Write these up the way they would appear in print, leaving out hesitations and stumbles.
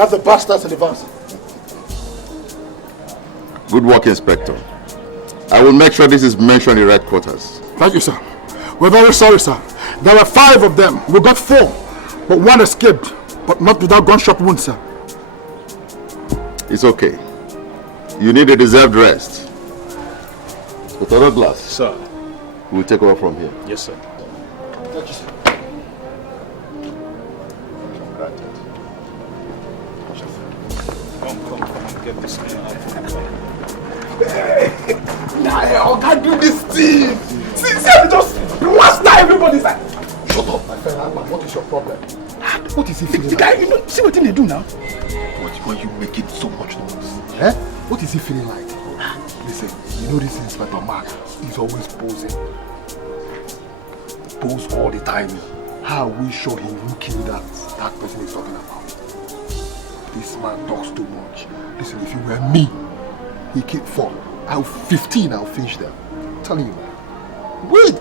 We have the bastards in advance. Good work, Inspector. I will make sure this is mentioned in right quarters. Thank you, sir. We're very sorry, sir. There were 5 of them. We got 4, but 1 escaped, but not without gunshot wounds, sir. It's okay. You need a deserved rest. With other glass. Sir. We'll take over from here. Yes, sir. Thank you, sir. Come, get this thing out. Nah, I can't do this thing. See, just blast everybody's like. Shut up, my friend. What is your problem? What is he feeling like? Guy, see what they do now? Why you making so much noise? Eh? What is he feeling like? Listen, you know this Inspector Mark, he's always posing. Pose all the time. How are we sure he will kill that person he's talking about? This man talks too much. Listen, if you were me, he killed 4. 15, I'll finish them. I'm telling you. Wait,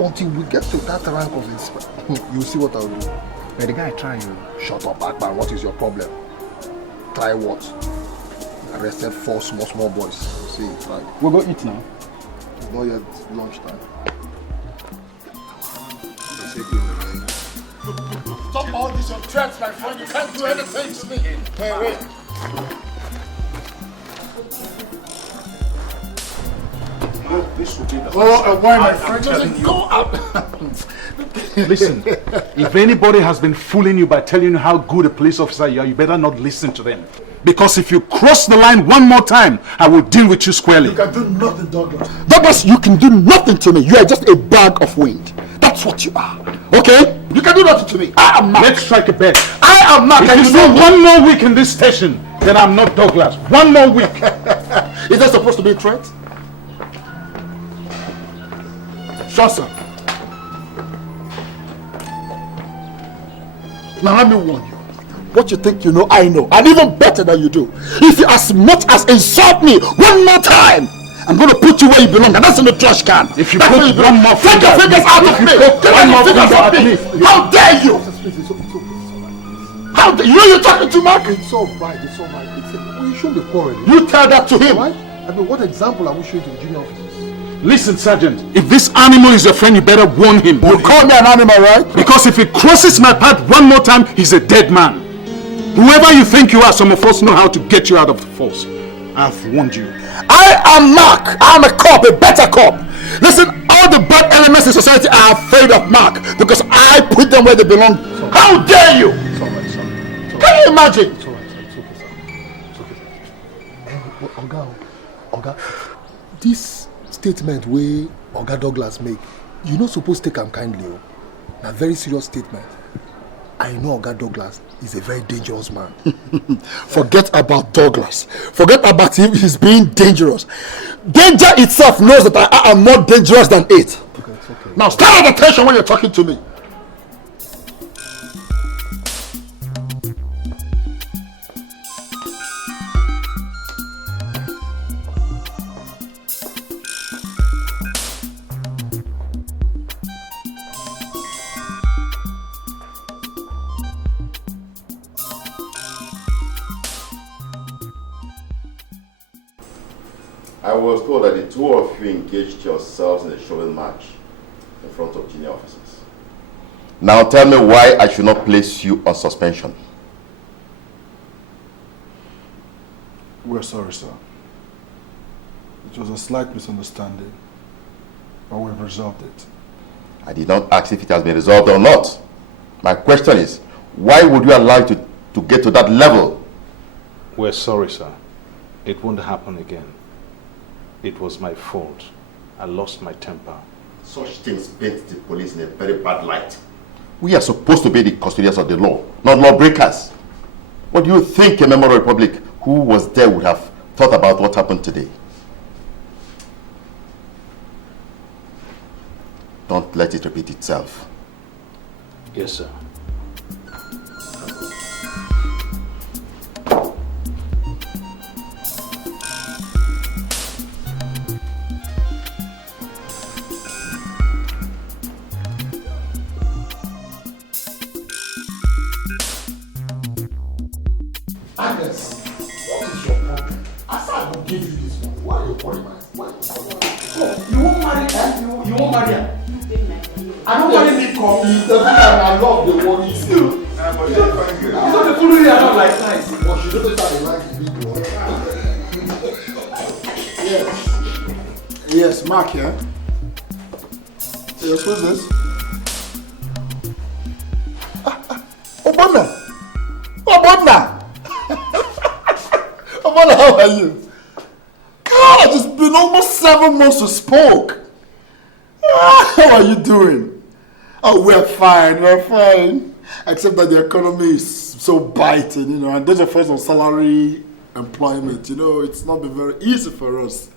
until we get to that rank of Inspector. You'll see what I'll do. Hey, the guy trying you. Shut up, Akbar. What is your problem? Try what? Arrested 4 small boys. See, try. We'll go eat now. Not yet lunchtime. Stop all this your threats, my friend. You can't do anything to me. Hey, wait. This will be the why, my friend? Just go out. Listen, if anybody has been fooling you by telling you how good a police officer you are, you better not listen to them. Because if you cross the line one more time, I will deal with you squarely. You can do nothing, Douglas. Douglas, you can do nothing to me. You are just a bag of wind. That's what you are. Okay? You can do nothing to me. I am not. Let's strike a bet. I am not. If you do one more week in this station, then I'm not Douglas. One more week. Is that supposed to be a threat? Sure, sir. Now let me warn you. What you think you know, I know. And even better than you do. If you as much as insult me one more time, I'm going to put you where you belong, and that's in the trash can. If you put one more take your fingers out of me. Take your fingers off me. How dare you? How dare you? Know you're talking to Mark? It's all right. It's all right. You shouldn't be quarreling. You tell that to him. Right? I mean, what example are we showing to the junior officers? Listen, Sergeant, if this animal is your friend, you better warn him. You call me an animal, right? Because if he crosses my path one more time, he's a dead man. Whoever you think you are, some of us know how to get you out of the force. I've warned you. I am Mark. I'm a cop, a better cop. Listen, all the bad elements in society are afraid of Mark because I put them where they belong. How dare you? It's all right, sir. Can you imagine? It's all right, sir. It's okay, sir. It's okay, sir. Oga, this statement where Oga Douglas make, you not supposed to take him kindly. A very serious statement. I know Oga Douglas is a very dangerous man. Forget about Douglas. Forget about him. He's being dangerous. Danger itself knows that I am more dangerous than it. Okay, it's okay. Now stand at attention when you're talking to me. I was told that the 2 of you engaged yourselves in a shoving match in front of junior officers. Now tell me why I should not place you on suspension. We're sorry, sir. It was a slight misunderstanding, but we've resolved it. I did not ask if it has been resolved or not. My question is, why would you allow it to get to that level? We're sorry, sir. It won't happen again. It was my fault. I lost my temper. Such things paint the police in a very bad light. We are supposed to be the custodians of the law, not lawbreakers. What do you think a member of the Republic who was there would have thought about what happened today? Don't let it repeat itself. Yes, sir. You won't marry her? You won't marry her? I don't want any coffee. I love the one you do. It's not the food really I don't like nice. But she doesn't like the big one. Yes. Yes, Mark, yeah? Yes, who's this? Obana! Obana! Obana, how are you? God, it's been almost 7 months we spoke. How are you doing? Oh, we're fine. Except that the economy is so biting, you know, and those of us on salary employment, you know, it's not been very easy for us.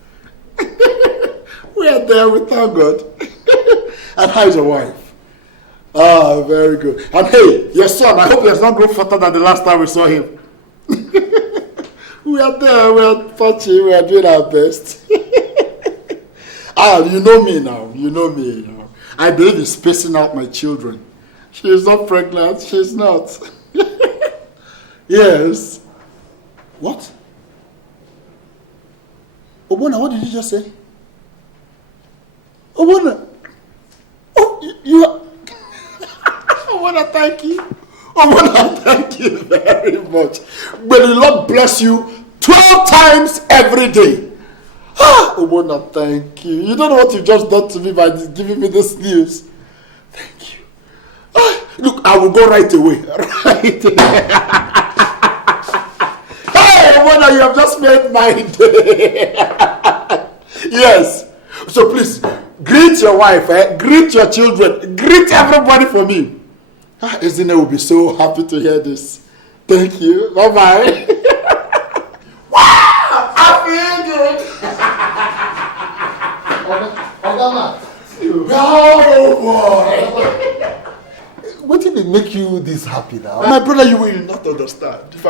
We are there, we thank God. And how's your wife? Ah, very good. And hey, your son, I hope he has not grown fatter than the last time we saw him. We are there, we are touching, we are doing our best. You know me now, you know me. I believe in spacing out my children. She is not pregnant, she's not. Yes. What? Obona, what did you just say? Obona. Oh, you are... Obona, thank you. Obona, thank you very much. May the Lord bless you 12 times every day. Obona, thank you. You don't know what you've just done to me by giving me this news. Thank you. Look, I will go right away. Right away. Hey, Obona, you have just made my day. Yes. So please, greet your wife, greet your children, greet everybody for me. Eneh will be so happy to hear this. Thank you. Bye-bye. Wow! I feel good. Oh, boy. What did it make you this happy now? My brother, you will not understand. If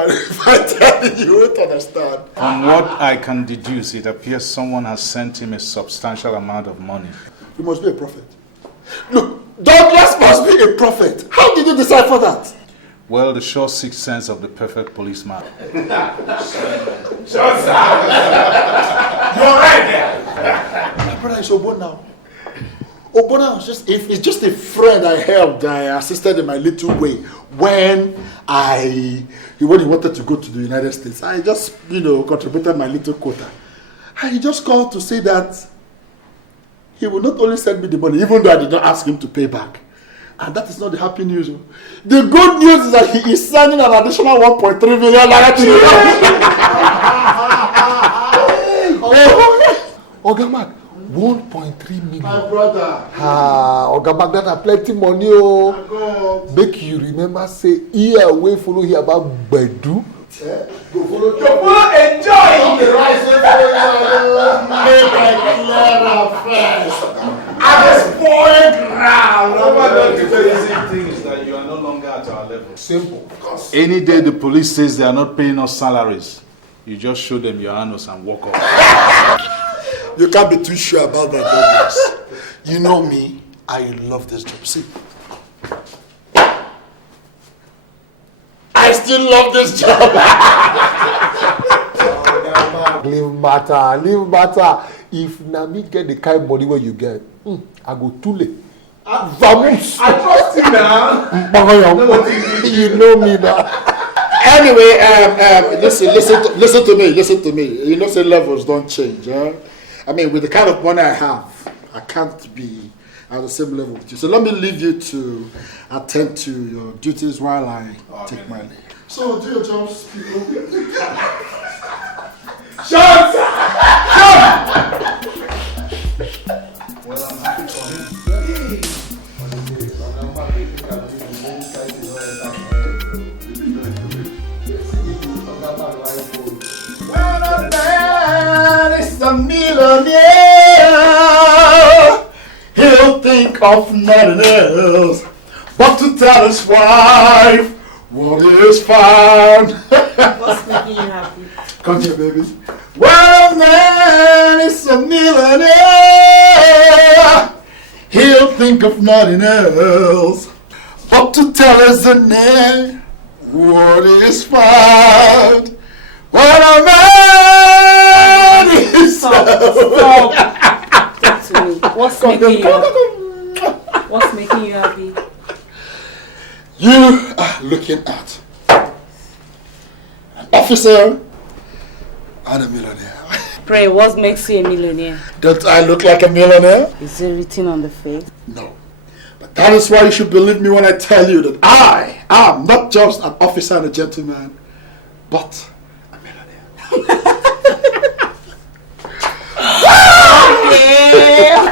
I tell you, you won't understand. From what I can deduce, it appears someone has sent him a substantial amount of money. You must be a prophet. Look, Douglas must be a prophet. How did you decipher that? Well, the sure sixth sense of the perfect policeman. Sure, sir. You're right there. My brother is Obona now. Obona was it's just a friend I helped. I assisted in my little way when he wanted to go to the United States. I just, contributed my little quota. And he just called to say that he will not only send me the money, even though I did not ask him to pay back. And that is not the happy news. The good news is that he is sending an additional 1.3 million to you. Oga Mark, 1.3 million. My brother. Oga Mark, that are plenty money. Make you remember, say, here we follow here about Bedu. Go follow enjoy the rice. Make a clear first. At this point ground. The basic thing is that you are no longer at our level. Simple. Any day the police says they are not paying us salaries, you just show them your anus and walk off. You can't be too sure about that, Douglas. You know me, I love this job. See, I still love this job. Leave matter. If Nami get the kind of body where you get, I go too late. Vamos. I trust you now. You know me now. Anyway, listen to me. You know, say levels don't change. I mean, with the kind of money I have, I can't be at the same level with you. So let me leave you to attend to your duties while I take my leave. So do your jobs, people. Shut up! Well, I'm happy for him. Well, a man is a millionaire. He'll think of nothing else but to tell his wife what is fine. What's making you happy? Come here, baby. Well, a man is a millionaire. He'll think of nothing else but to tell his Eneh what is fine. Well, a man is a making you happy? What's making you happy? You are looking at an officer and a millionaire. Pray, what makes you a millionaire? Don't I look like a millionaire? Is it written on the face? No. But that is why you should believe me when I tell you that I am not just an officer and a gentleman, but a millionaire.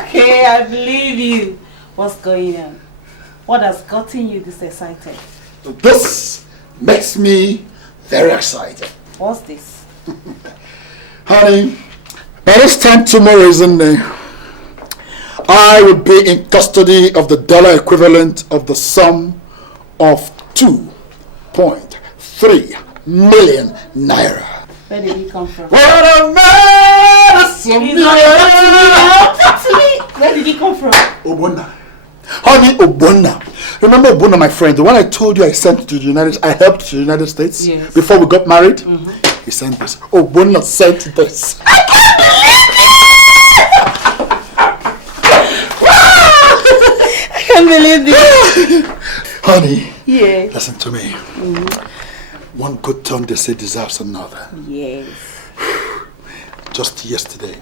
Okay, I believe you. What's going on? What has gotten you this excited? This makes me very excited. What's this? Honey, by this time tomorrow, isn't it? I will be in custody of the dollar equivalent of the sum of 2.3 million naira. Where did he come from? What a man! Talk to me! Where did he come from? Obona. Honey, Obona. Remember Obona, my friend, the one I told you I sent to the United States, I helped to the United States before we got married? He sent this. Obona sent this. I can't believe this. Honey, Yeah. listen to me. One good turn, they say, deserves another. Yes. Just yesterday,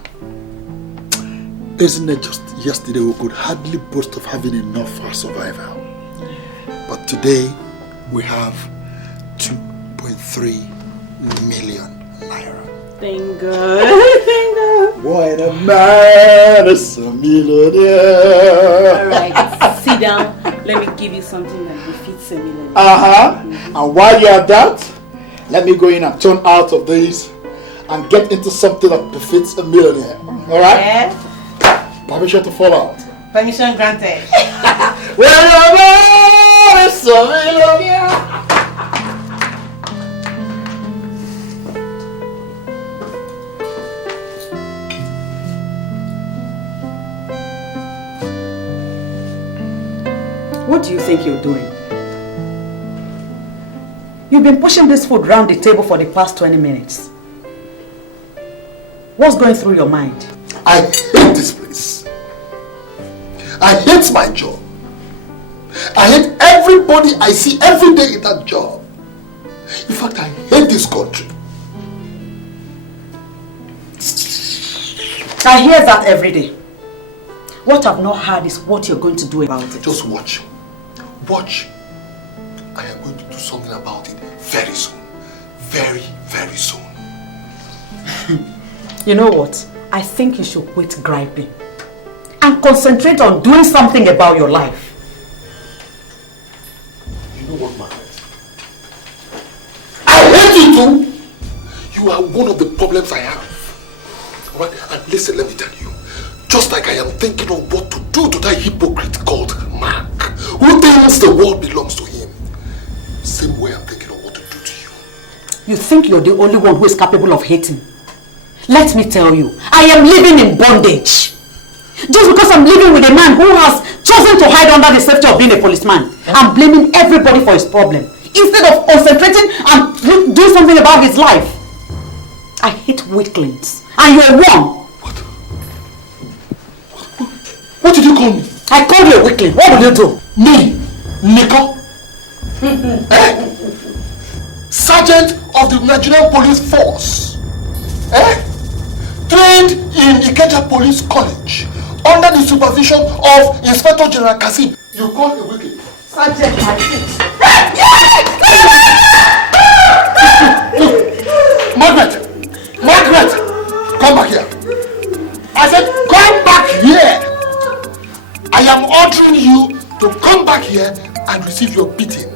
isn't it just yesterday we could hardly boast of having enough for our survival? But today, we have 2.3 million naira. Thank God. Thank God. What a man is a millionaire. Alright, sit down. Let me give you something that befits a millionaire. And while you're at that, let me go in and turn out of this and get into something that befits a millionaire. Alright? Yeah. Permission to fall out. Permission granted. Well, a man is a millionaire. What do you think you're doing? You've been pushing this food round the table for the past 20 minutes. What's going through your mind? I hate this place. I hate my job. I hate everybody I see every day in that job. In fact, I hate this country. I hear that every day. What I've not heard is what you're going to do about it. Just watch. Watch. I am going to do something about it very soon. Very, very soon. You know what? I think you should quit griping and concentrate on doing something about your life. You know what, Margaret? I hate you too! You are one of the problems I have. Alright? And listen, let me tell you. Just like I am thinking of what to do to that hypocrite called Mark, who thinks the world belongs to him. Same way I'm thinking of what to do to you. You think you're the only one who is capable of hating? Let me tell you, I am living in bondage. Just because I'm living with a man who has chosen to hide under the safety of being a policeman, I'm blaming everybody for his problem, instead of concentrating and doing something about his life. I hate weaklings, and you're one. What did you call me? I called you a weakling. What will you do? Me? Nico? Sergeant of the Nigerian Police Force. Trained in Ikeja Police College under the supervision of Inspector General Kasim. You call a weakling? Sergeant, I think. Margaret! Come back here. I said, come back here. I am ordering you to come back here and receive your beating.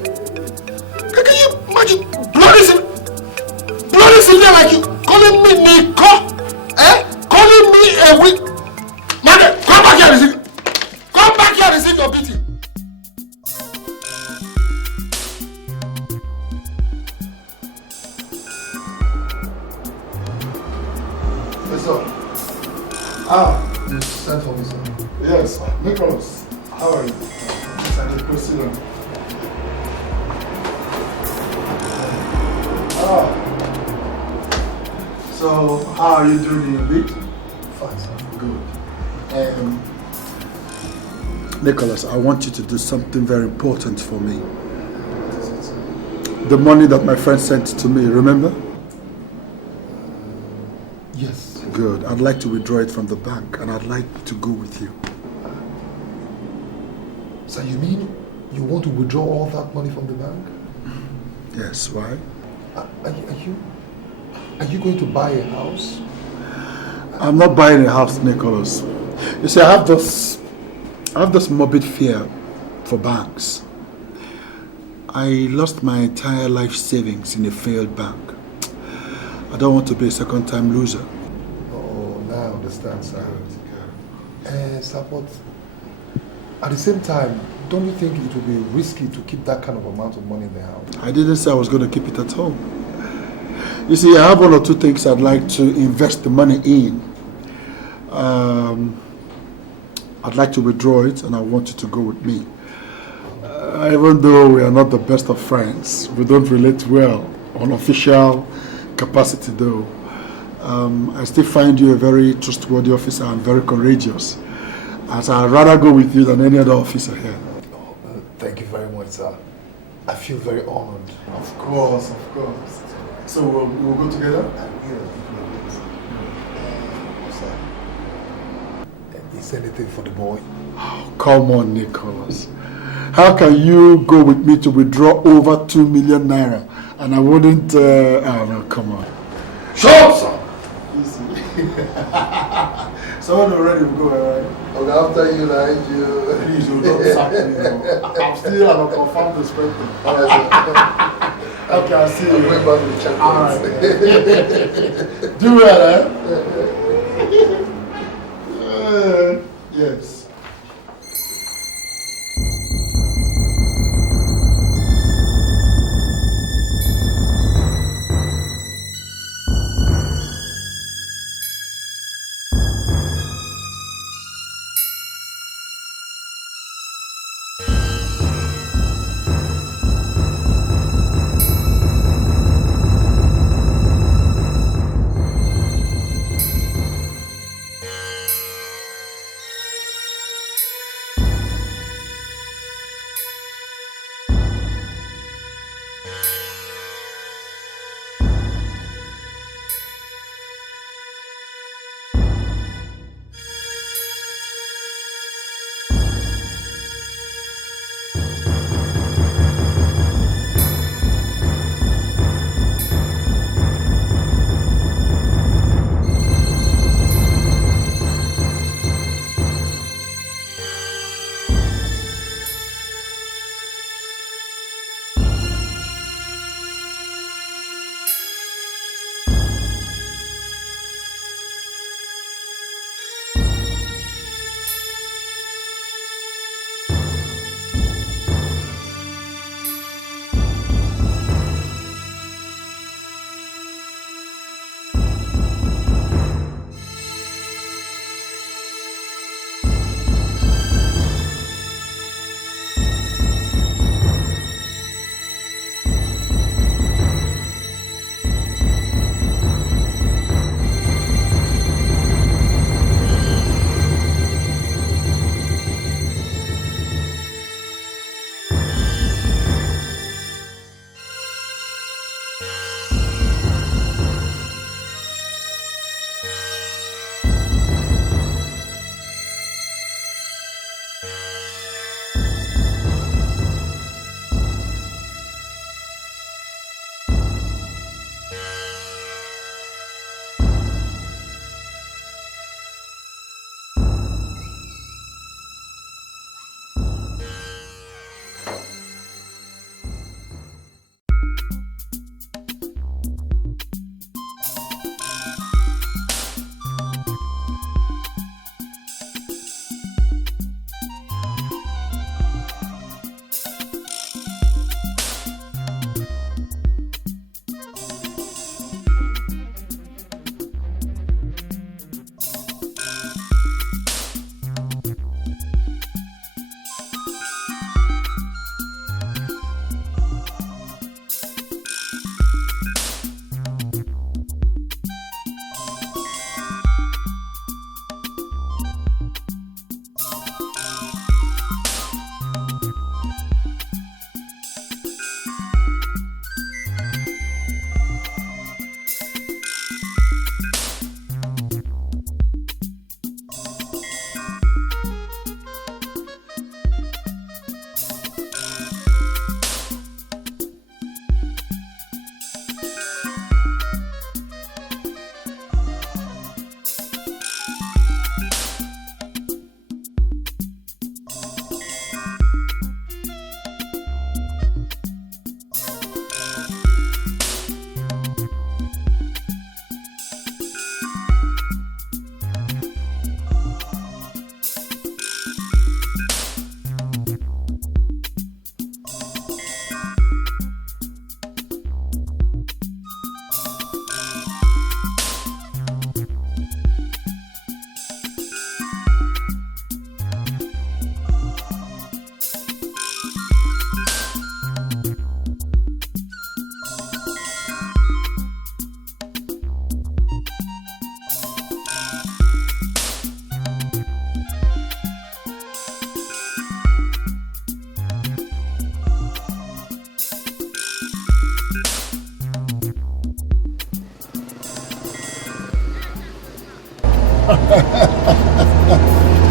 Can you imagine? Bloody Sylvia like you calling me Nico? Calling me a weak. Margaret, come back here and receive. Come back here and receive your beating. Yes, sir. You sent for me, sir. Yes, Nicholas. How are you? Yes, I did proceed. So, how are you doing in your beat? Fine, sir. Good. Nicholas, I want you to do something very important for me. The money that my friend sent to me, remember? Yes. Good. I'd like to withdraw it from the bank and I'd like to go with you. So you mean you want to withdraw all that money from the bank? Yes, why? Are you going to buy a house? I'm not buying a house, Nicholas. You see, I have this morbid fear for banks. I lost my entire life savings in a failed bank. I don't want to be a second-time loser. Oh, now I understand, sir. Sir, but at the same time, don't you think it would be risky to keep that kind of amount of money in the house? I didn't say I was going to keep it at home. You see, I have one or two things I'd like to invest the money in. I'd like to withdraw it and I want you to go with me. Even though we are not the best of friends, we don't relate well on official capacity though. I still find you a very trustworthy officer and very courageous. As I'd rather go with you than any other officer here. Oh, thank you very much, sir. I feel very honored. Of course, of course. So we'll go together? Is anything for the boy? Oh, come on, Nicholas. How can you go with me to withdraw over 2 million naira and I wouldn't, oh no, come on. Shut up, sir! Easy. So when we're ready, we'll go, alright? Okay, after you, like you. Please, don't sack me. I'm still an unconfirmed perspective. Okay, I'll see you. I'm going back to the check. Alright. Do well, yes.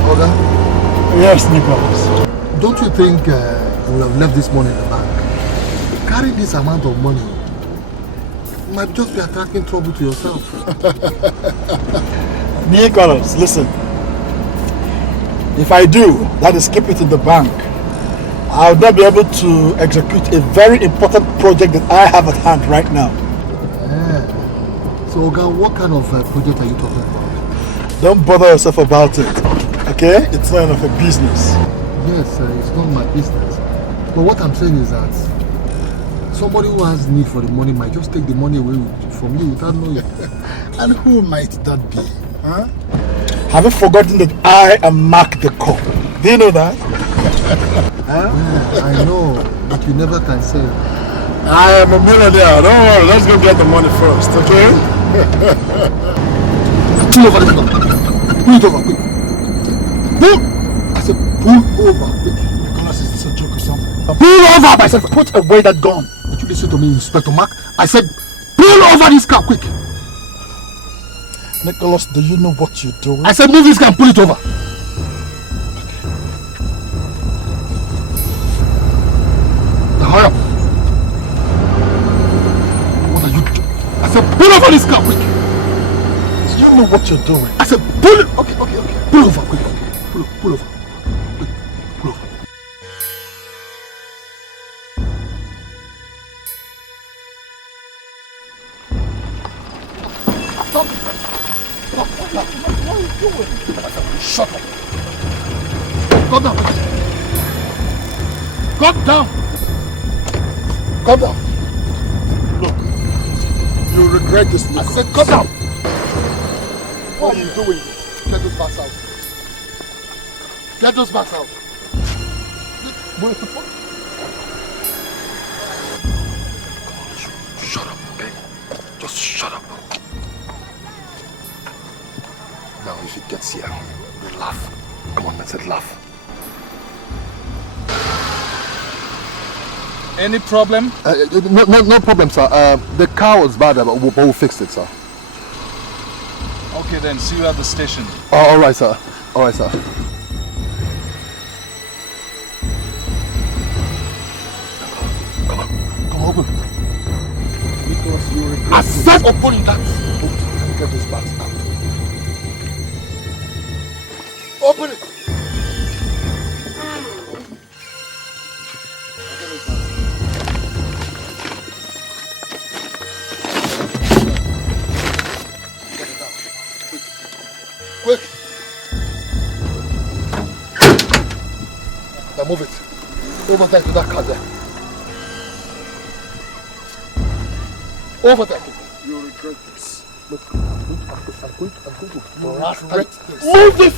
Oga? Yes, Nicholas. Don't you think you have left this money in the bank? Carry this amount of money might just be attracting trouble to yourself. Nicholas, listen. If I do, that is keep it in the bank, I'll not be able to execute a very important project that I have at hand right now. So, Oga, what kind of project are you talking about? Don't bother yourself about it, okay? It's none of a business. Yes, it's not my business. But what I'm saying is that somebody who has need for the money might just take the money away from you without knowing. And who might that be? Huh? Have you forgotten that I am Mark the Cop? Do you know that? Huh? Yeah, I know, but you never can say. I am a millionaire. Don't worry, let's go get the money first, okay? Pull over this car. Pull it over, quick. Pull! I said pull over, quick. Nicholas, is this a joke or something? Pull over! I said Put away that gun. did you listen to me, Inspector Mark? I said pull over this car, quick. Nicholas, do you know what you're doing? I said move this car and pull it over. Now hurry up. What are you doing? I said pull over this car, quick. Do you know what you're doing? I said pull it. Okay. Pull over, quick. Pull over. Quick, pull over. Stop. What are you doing? I said, shut up. Calm down. Calm down. Calm down. Look, you'll regret this, I Nicholas. said, calm down. What are you doing? Get those bags out. Get those bags out. Shut up, okay? Just shut up. Now, if he gets here, we'll laugh. Come on, let's laugh. Any problem? No problem, sir. The car was bad, but we'll fix it, sir. Okay then, see you at the station. Oh, all right, sir. All right, sir. Come on, open. Nicholas, you regret I said open that boot and get those bags out. Open it. Get it out. Quick. Now move it. Over there to that car there. Over there. You'll regret this. Look, I'm going to regret this. Move this!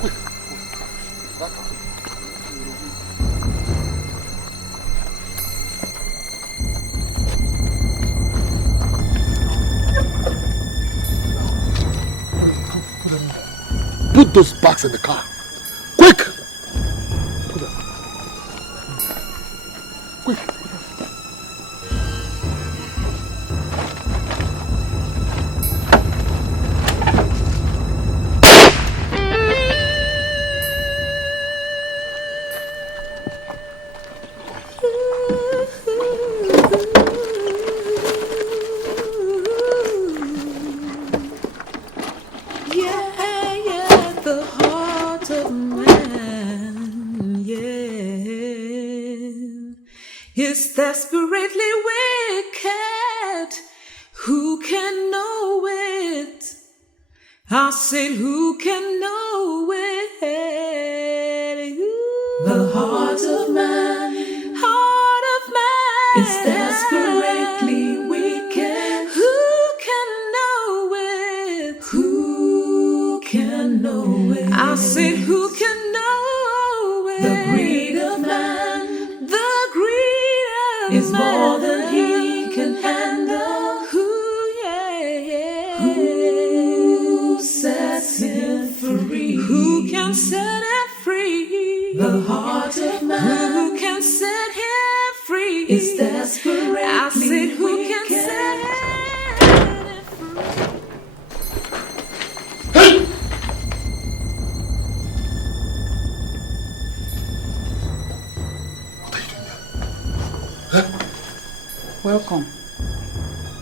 Quick. That car. Put those bags in the car. Quick! Put them. Quick. Is desperately wicked. Who can know it? I said, who can know it? The heart of man is desperately wicked. Who can know it? Who can know it? I said, who can know it? The greed of man, the greed of is man more than he can handle. Who sets him free? Who can set him free? The heart of man. Who can set him free? Is desperately I said, who can set him welcome.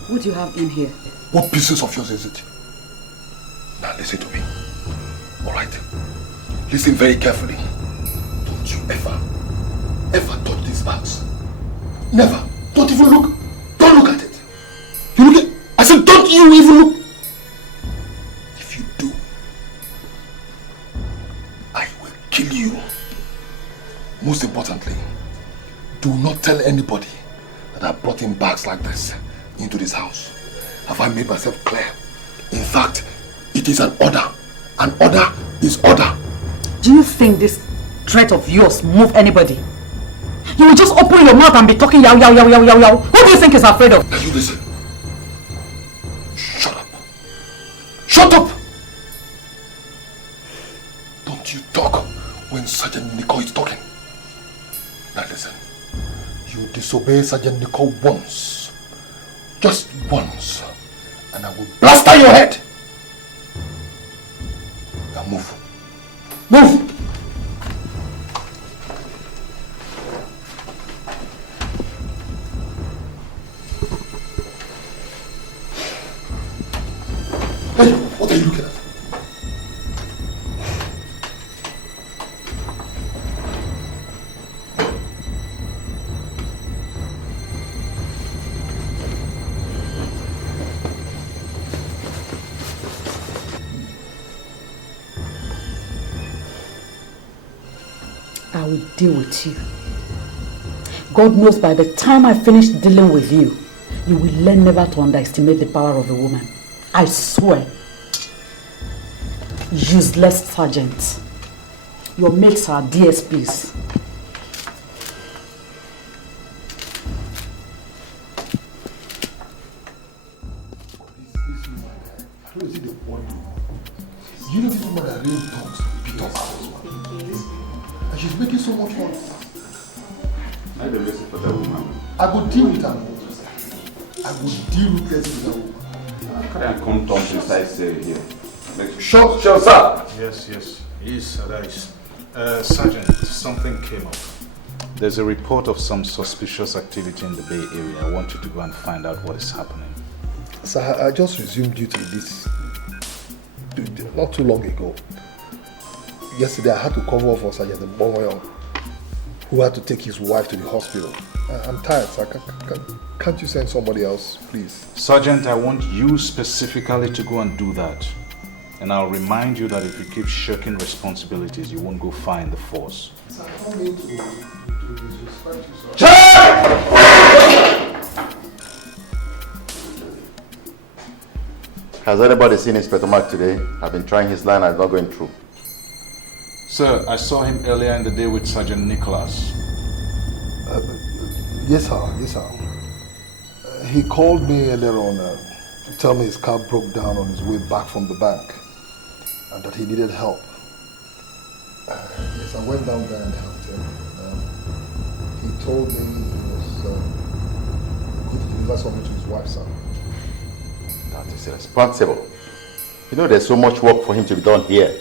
What do you have in here? What business of yours is it? Now listen to me. Alright? Listen very carefully. Don't you ever touch these bags. Never. Don't even look. Don't look at it. You look at it. I said don't you even look. If you do, I will kill you. Most importantly, do not tell anybody that I brought in bags like this into this house. Have I made myself clear? In fact, it is an order. An order is order. Do you think this threat of yours move anybody? You will just open your mouth and be talking yow yow yow yow yow yow. Who do you think is afraid of? Now you listen. Shut up. Shut up! Don't you talk when Sergeant Nicole is talking. Now listen. You disobey Sergeant Nicole once. Just once. And I will blast out your head. Now move. Move! Hey, what are you looking at? I will deal with you. God knows by the time I finish dealing with you, you will learn never to underestimate the power of a woman. I swear. Useless sergeant. Your mates are DSPs. You know this woman that really talks beat up her. And she's making so much money. I don't listen for that woman. I will deal with her. I will deal with that woman. I can't come inside say here. Sure, sir. Yes, arise. Sergeant, something came up. There's a report of some suspicious activity in the Bay Area. I want you to go and find out what is happening. Sir, I just resumed duty this not too long ago. Yesterday I had to cover for Sergeant Bongoyo, who had to take his wife to the hospital. I'm tired, sir. Can't you send somebody else, please? Sergeant, I want you specifically to go and do that. And I'll remind you that if you keep shirking responsibilities, you won't go far in the force. Sir, I don't mean to disrespect you, sir. Has anybody seen Inspector Mark today? I've been trying his line and it's not going through. Sir, I saw him earlier in the day with Sergeant Nicholas. Yes, sir. He called me earlier on to tell me his car broke down on his way back from the bank and that he needed help. Yes, I went down there and helped him. He told me he was going to deliver something to his wife, sir. That is irresponsible. You know there's so much work for him to be done here.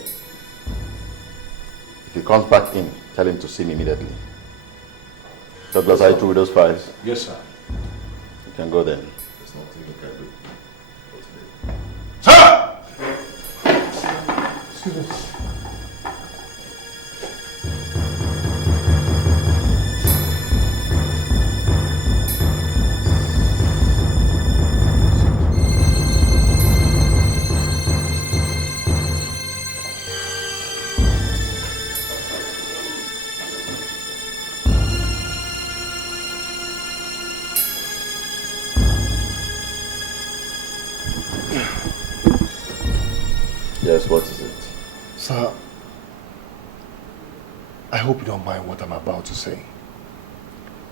If he comes back in, tell him to see me immediately. Douglas, are you through with those files? Yes, sir. You can go then. There's nothing you can do. Sir! Excuse me. Yes, what is it? Sir, I hope you don't mind what I'm about to say.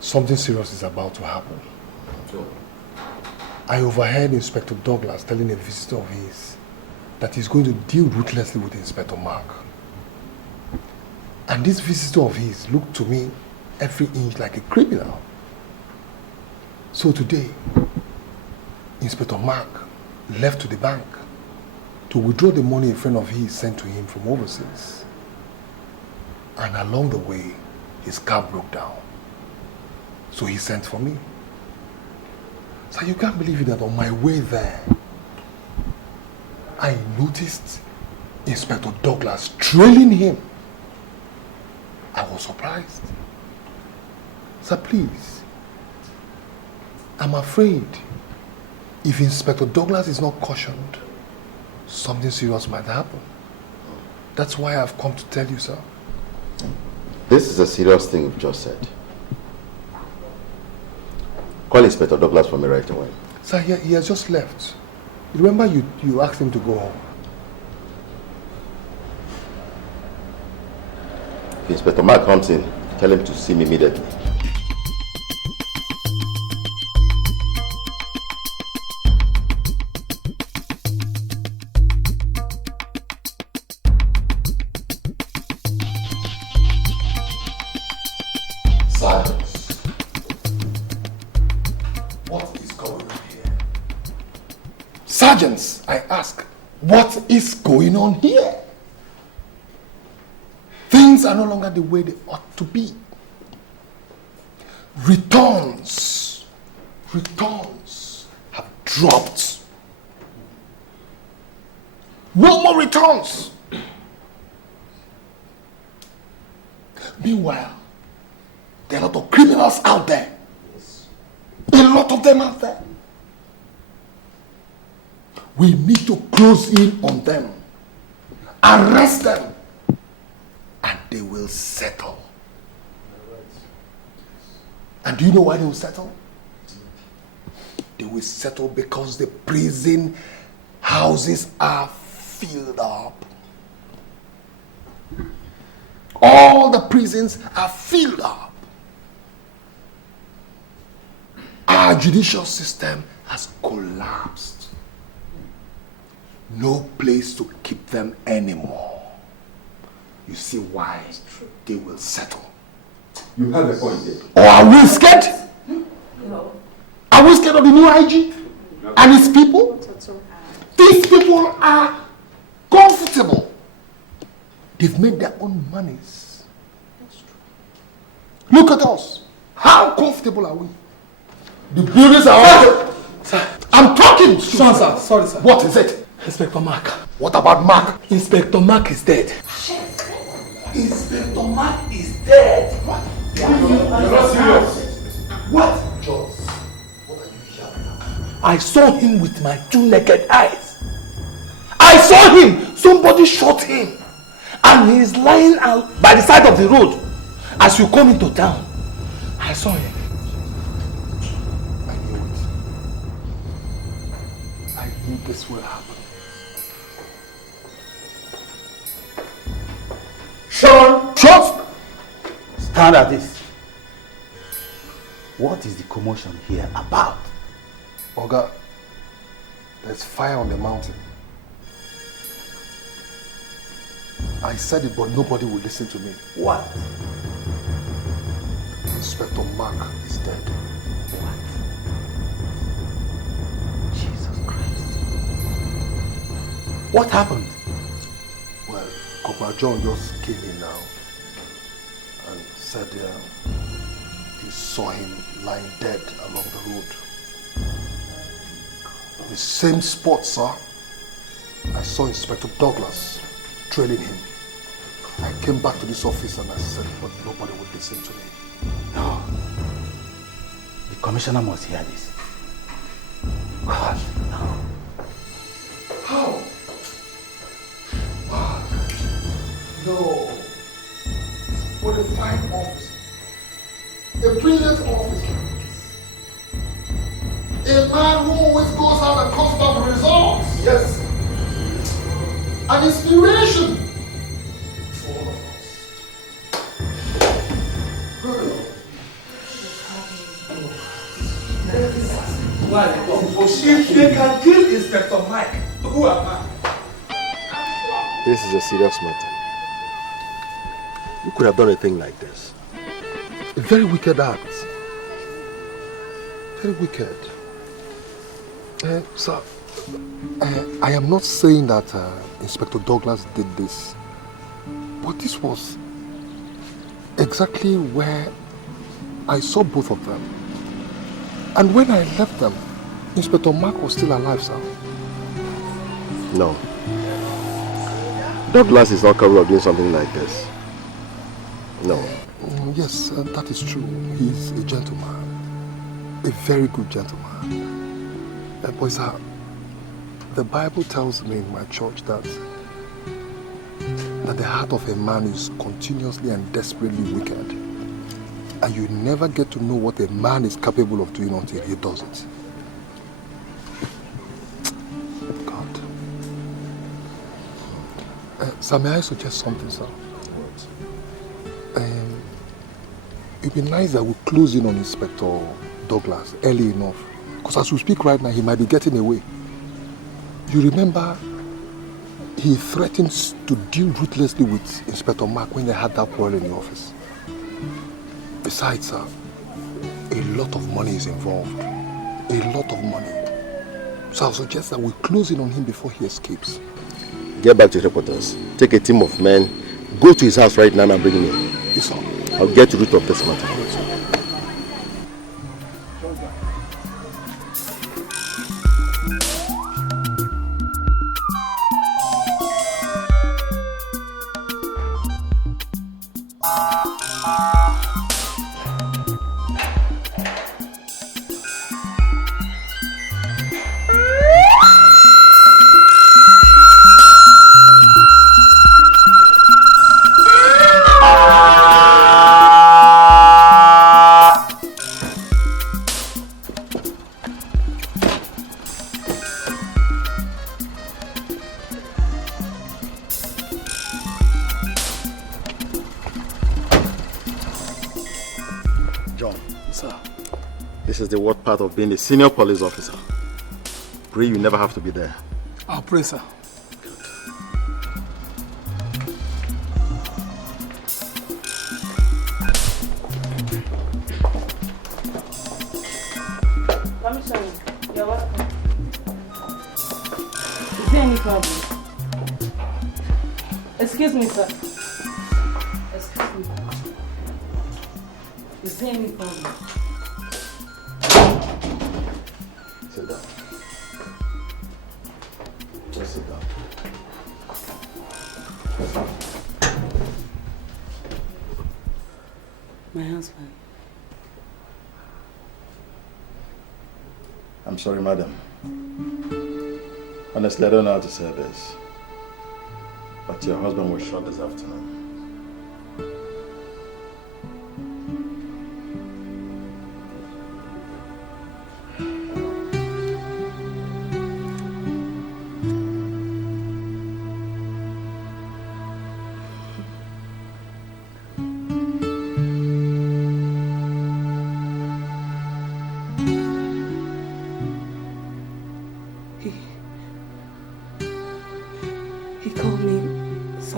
Something serious is about to happen. Sure. I overheard Inspector Douglas telling a visitor of his that he's going to deal ruthlessly with Inspector Mark. And this visitor of his looked to me every inch like a criminal. So today, Inspector Mark left to the bank to withdraw the money a friend of his sent to him from overseas. And along the way, his car broke down. So he sent for me. So you can't believe it that on my way there, I noticed Inspector Douglas trailing him. I was surprised. Sir, please, I'm afraid if Inspector Douglas is not cautioned, something serious might happen. That's why I've come to tell you, sir. This is a serious thing you've just said. Call Inspector Douglas for me right away. Sir, he has just left. Remember you asked him to go home. If Inspector Mark comes in, tell him to see me immediately. Silence. What is going on here? Sergeants, I ask, what is going on here? Things are no longer the way they ought to be. Returns have dropped. No more returns. Meanwhile, there are a lot of criminals out there. A lot of them out there. We need to close in on them, arrest them, and they will settle. And do you know why they will settle? They will settle because the prison houses are filled up. All the prisons are filled up. Our judicial system has collapsed. No place to keep them anymore. You see why they will settle. You have a point there. Or are we scared? No. Are we scared of the new IG and his people? These people are comfortable. They've made their own monies. Look at us. How comfortable are we? The buildings are all... Sir. I'm talking. Sir, sir. Sorry, sir. What is it? Inspector Mark. What about Mark? Inspector Mark is dead. Inspector Mark is dead. What? You're not serious. What? Jones, what are you yelling at? I saw him with my two naked eyes. I saw him. Somebody shot him. And he is lying out by the side of the road. As you come into town, I saw him. I knew it. I knew this will happen. Sean! Shut! Stand at this. What is the commotion here about? Oga, there's fire on the mountain. I said it, but nobody will listen to me. What? Inspector Mark is dead. What? Jesus Christ. What happened? Well, Corporal John just came in now and said he saw him lying dead along the road. The same spot, sir. I saw Inspector Douglas trailing him. I came back to this office and I said, but nobody would listen to me. No. The commissioner must hear this. God, no. How? Mark. No. What a fine officer. A brilliant officer. A man who always goes out and comes back with results. Yes. An inspiration for all of us. If they can kill Inspector Mike, who am I? This is a serious matter. You could have done a thing like this. A very wicked act. Very wicked. Sir, I am not saying that Inspector Douglas did this, but this was exactly where I saw both of them. And when I left them, Inspector Mark was still alive, sir. No. Douglas is not capable of doing something like this. No. Yes, that is true. He's a gentleman. A very good gentleman. But sir, the Bible tells me in my church that the heart of a man is continuously and desperately wicked. And you never get to know what a man is capable of doing until he does it. God. Sir, may I suggest something, sir? It'd be nice that we close in on Inspector Douglas early enough. Because as we speak right now, he might be getting away. You remember, he threatens to deal ruthlessly with Inspector Mark when they had that quarrel in the office. Besides, sir, a lot of money is involved. A lot of money. So I'll suggest that we close in on him before he escapes. Get back to reporters. Take a team of men. Go to his house right now and bring him in. Yes, sir. I'll get to the root of this matter. Of being a senior police officer. Pray you never have to be there. I'll pray, sir. Commissioner, you're welcome. Is there any problem? Excuse me, sir. Excuse me. Is there any problem? Sit down. Just sit down. My husband. I'm sorry, madam. Honestly, I don't know how to say this. But your husband was shot this afternoon.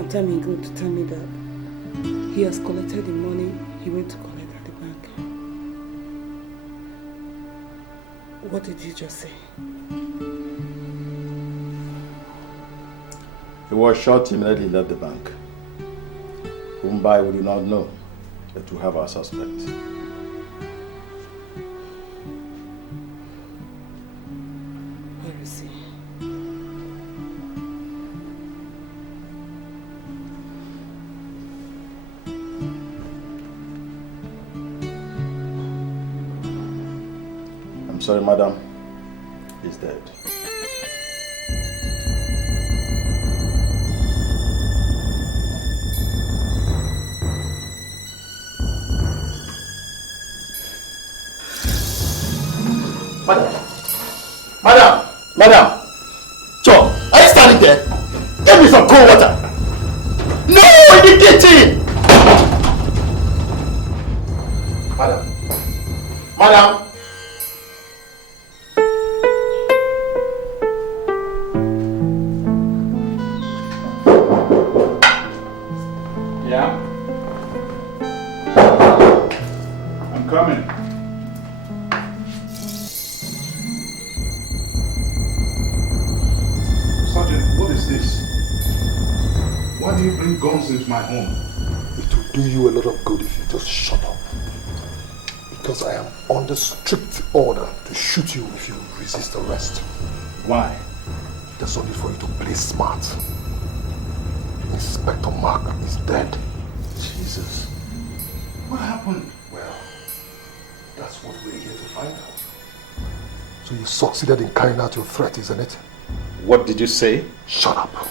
Time ago to tell me that he has collected the money he went to collect at the bank. What did you just say? He was shot immediately left the bank. Whom by we do not know, but we have our suspect. Where is he? Sorry, madam. He's dead. Madam! Joe, are you standing there? Give me some cold water! No, in the kitchen! Madam! Guns into my home. It will do you a lot of good if you just shut up. It Because I am under strict order to shoot you if you resist arrest. Why? There's only for you to play smart. Inspector Mark is dead. Jesus. What happened? Well, that's what we're here to find out. So you succeeded in carrying out your threat, isn't it? What did you say? Shut up.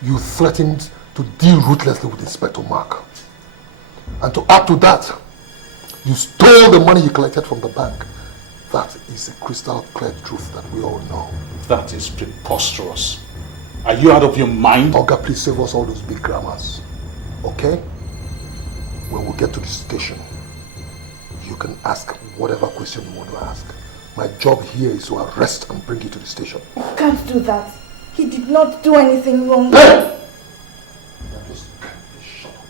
You threatened to deal ruthlessly with Inspector Mark. And to add to that, you stole the money you collected from the bank. That is a crystal clear truth that we all know. That is preposterous. Are you out of your mind? Olga, please save us all those big grammars. Okay? When we get to the station, you can ask whatever question you want to ask. My job here is to arrest and bring you to the station. You can't do that. He did not do anything wrong. Hey! Now just shut up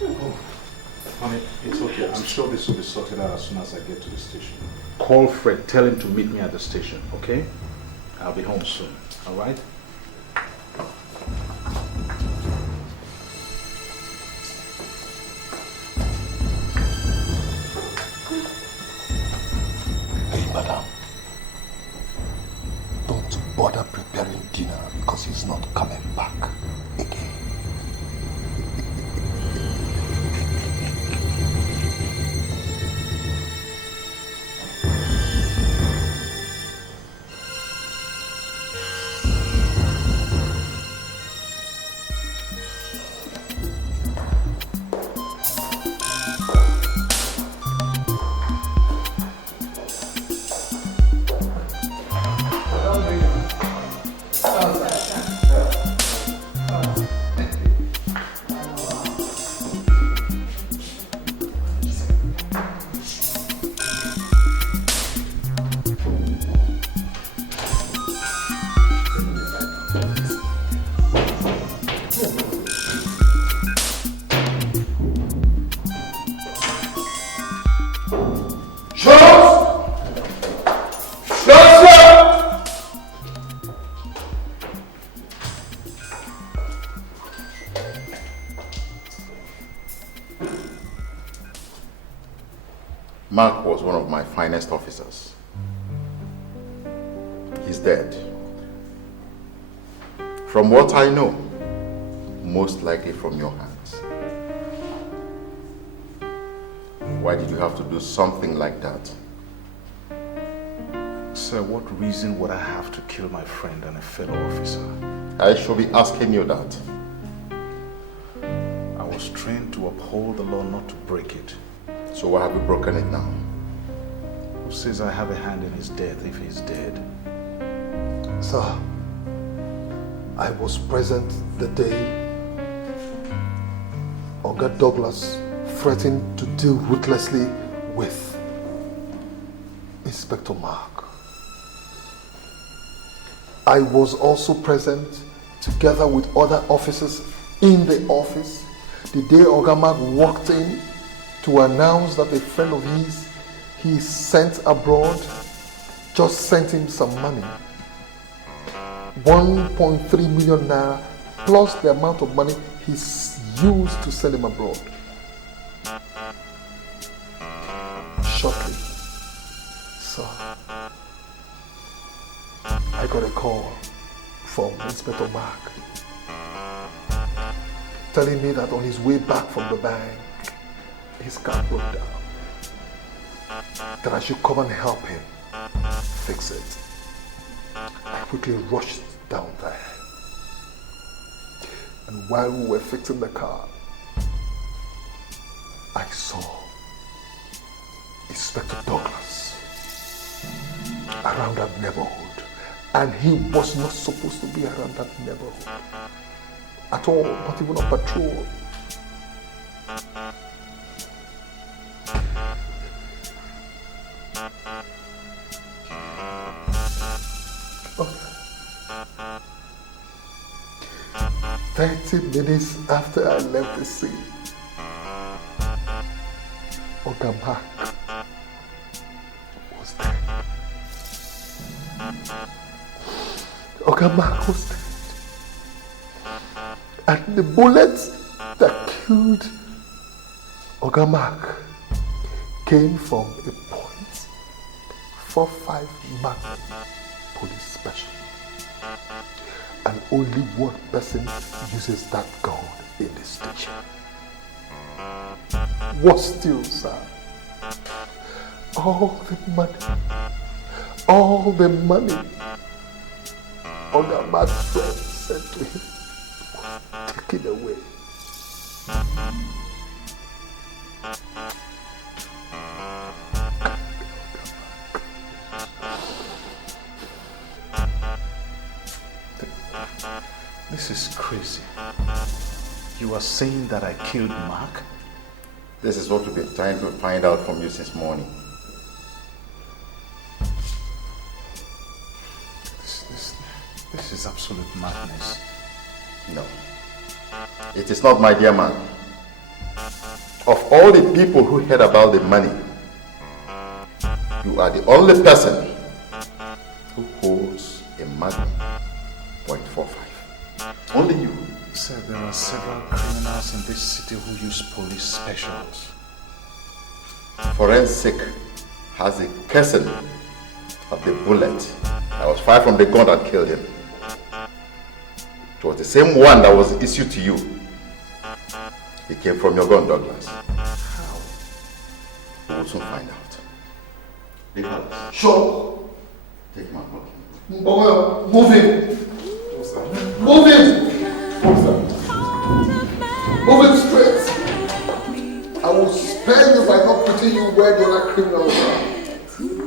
your mouth. Honey, it's okay. I'm sure this will be sorted out as soon as I get to the station. Call Fred. Tell him to meet me at the station, okay? I'll be home soon. All right? Hey, madam. Don't bother preparing dinner because he's not coming back again. Mark was one of my finest officers. He's dead. From what I know, most likely from your hands. Why did you have to do something like that? Sir, what reason would I have to kill my friend and a fellow officer? I should be asking you that. I was trained to uphold the law, not to break it. So why have you broken it now? Who says I have a hand in his death if he's dead? Sir, I was present the day Olga Douglas threatened to deal ruthlessly with Inspector Mark. I was also present together with other officers in the office the day Olga Mark walked in to announce that a friend of his he sent abroad just sent him some money. 1.3 million naira plus the amount of money he's used to send him abroad. Shortly, sir, I got a call from Inspector Mark telling me that on his way back from the bank, his car broke down. That I should come and help him fix it. I quickly rushed down there. And while we were fixing the car, I saw Inspector Douglas around that neighborhood. And he was not supposed to be around that neighborhood at all, not even on patrol. Okay. 30 minutes after I left the scene, Okafor was dead. Okafor was dead. And the bullet that killed Oga Mark came from a .45 Magnum police special. And only one person uses that gun in the station. What still, sir? All the money Oga Mark's friend sent to him was taken away. This is crazy. You are saying that I killed Mark? This is what we've been trying to find out from you since morning. This is absolute madness. No. It is not, my dear man. Of all the people who heard about the money, you are the only person who holds a Magnum .45. Only you. Sir, there are several criminals in this city who use police specials. Forensic has a casing of the bullet that was fired from the gun that killed him. It was the same one that was issued to you. It came from your gun, Douglas. How? We will soon find out. Nicholas. Sure. Take my book. Move him. Move him. Move it straight. I will spare you by not putting you where the other criminals are.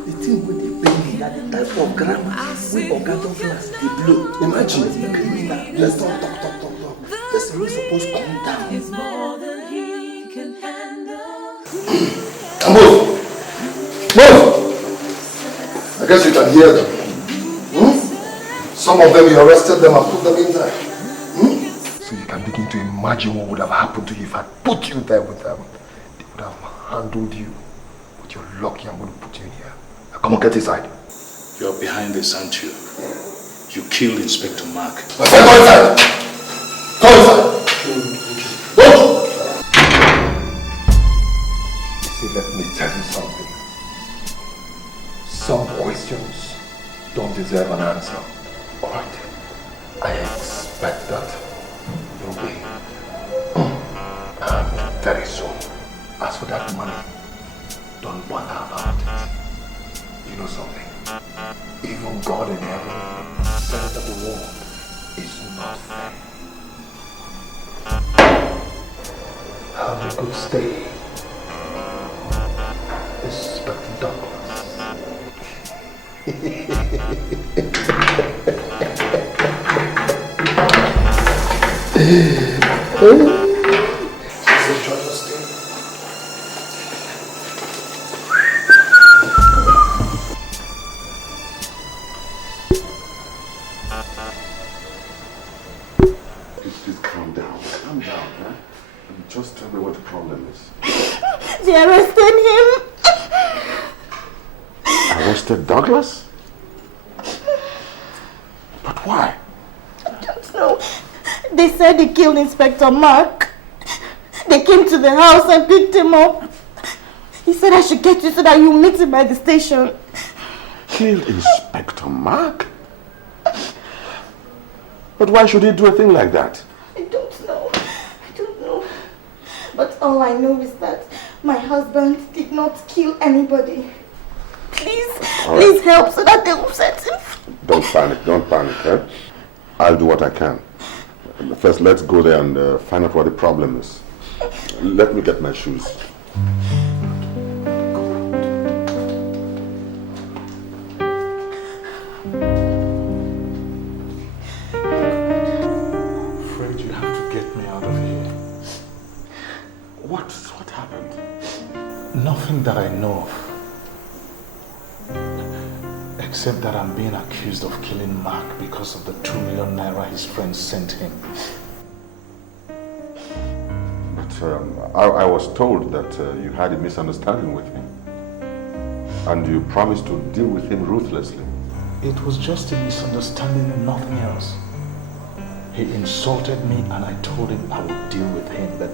The thing with the baby, that the type of grammar with Oga Douglas, the blow. Imagine the criminal. Let's talk. This is supposed to calm down. It's more than he can handle. Move! I guess you can hear them. Some of them, you arrested them and put them in there. So you can begin to imagine what would have happened to you if I put you there with them. They would have handled you. But you're lucky I'm going to put you in here. Now come on, get inside. You're behind this, aren't you? You killed Inspector Mark. My friend, go inside! Go inside! Go! You see, let me tell you something. Some questions don't deserve an answer. Alright? I expect that you'll be very soon. As for that money, don't bother about it. You know something? Even God in heaven said that the world is not fair. Have a good stay, Inspector Douglas. Please calm down. Calm down, huh? And just tell me what the problem is. They arrested him. Arrested Douglas? But why? I don't know. They said they killed Inspector Mark. They came to the house and picked him up. He said I should get you so that you meet him by the station. Kill Inspector Mark? But why should he do a thing like that? I don't know. But all I know is that my husband did not kill anybody. Please help so that they will set him. Don't panic, eh? I'll do what I can. First, let's go there and find out what the problem is. Let me get my shoes. Fred, you have to get me out of here. What happened? Nothing that I know of. Except that I'm being accused of killing Mark because of the 2 million naira his friends sent him. But I was told that you had a misunderstanding with him. And you promised to deal with him ruthlessly. It was just a misunderstanding, nothing else. He insulted me and I told him I would deal with him, but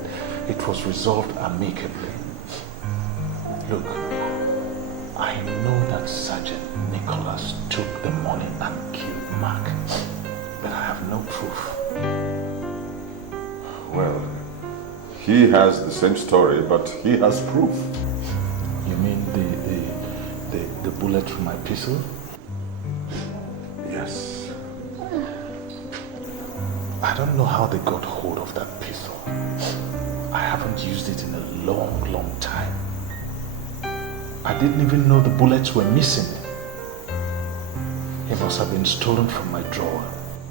it was resolved amicably. Look, I know that Sergeant Nicholas took the money and killed Mark, but I have no proof. Well, he has the same story, but he has proof. You mean the bullet from my pistol? Yes. I don't know how they got hold of that pistol. I haven't used it in a long, long time. I didn't even know the bullets were missing. It must have been stolen from my drawer.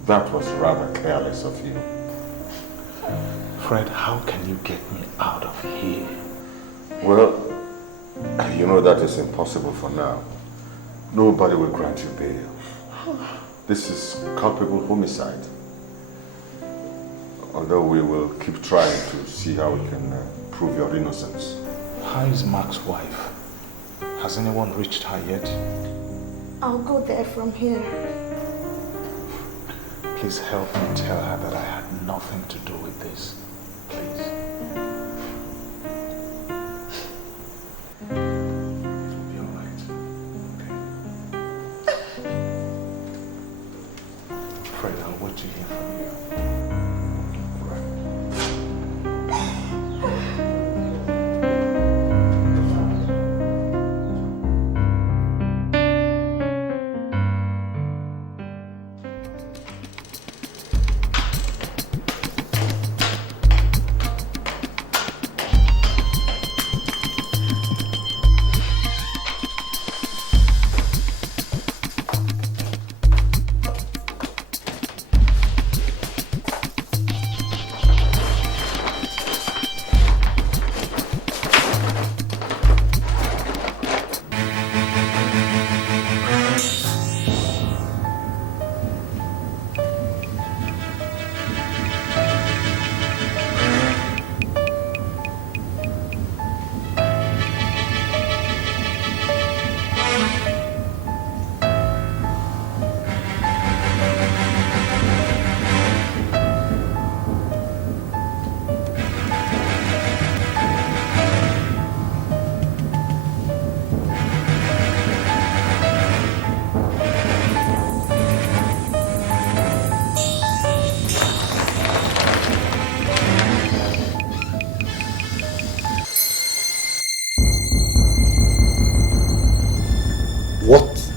That was rather careless of you. Fred, how can you get me out of here? Well, you know that is impossible for now. Nobody will grant you bail. This is culpable homicide. Although we will keep trying to see how we can prove your innocence. How is Mark's wife? Has anyone reached her yet? I'll go there from here. Please help me tell her that I had nothing to do with this. Please. It'll be all right. Okay. Fred, I'll wait to hear from you.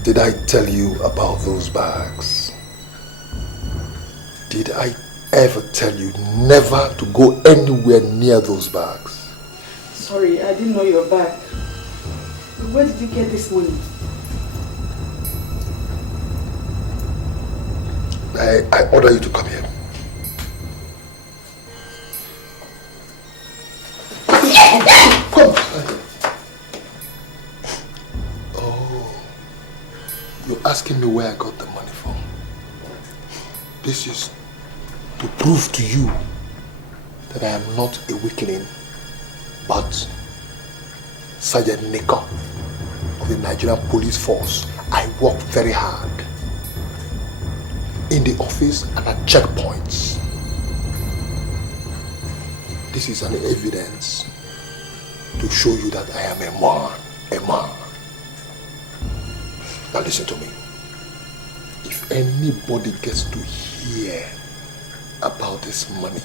Did I tell you about those bags? Did I ever tell you never to go anywhere near those bags? Sorry, I didn't know you were back. Where did you get this money? I order you to come here. Come. You're asking me where I got the money from. This is to prove to you that I am not a weakling, but Sergeant Nico of the Nigerian Police Force. I work very hard in the office and at checkpoints. This is an evidence to show you that I am a man. Now listen to me. If anybody gets to hear about this money,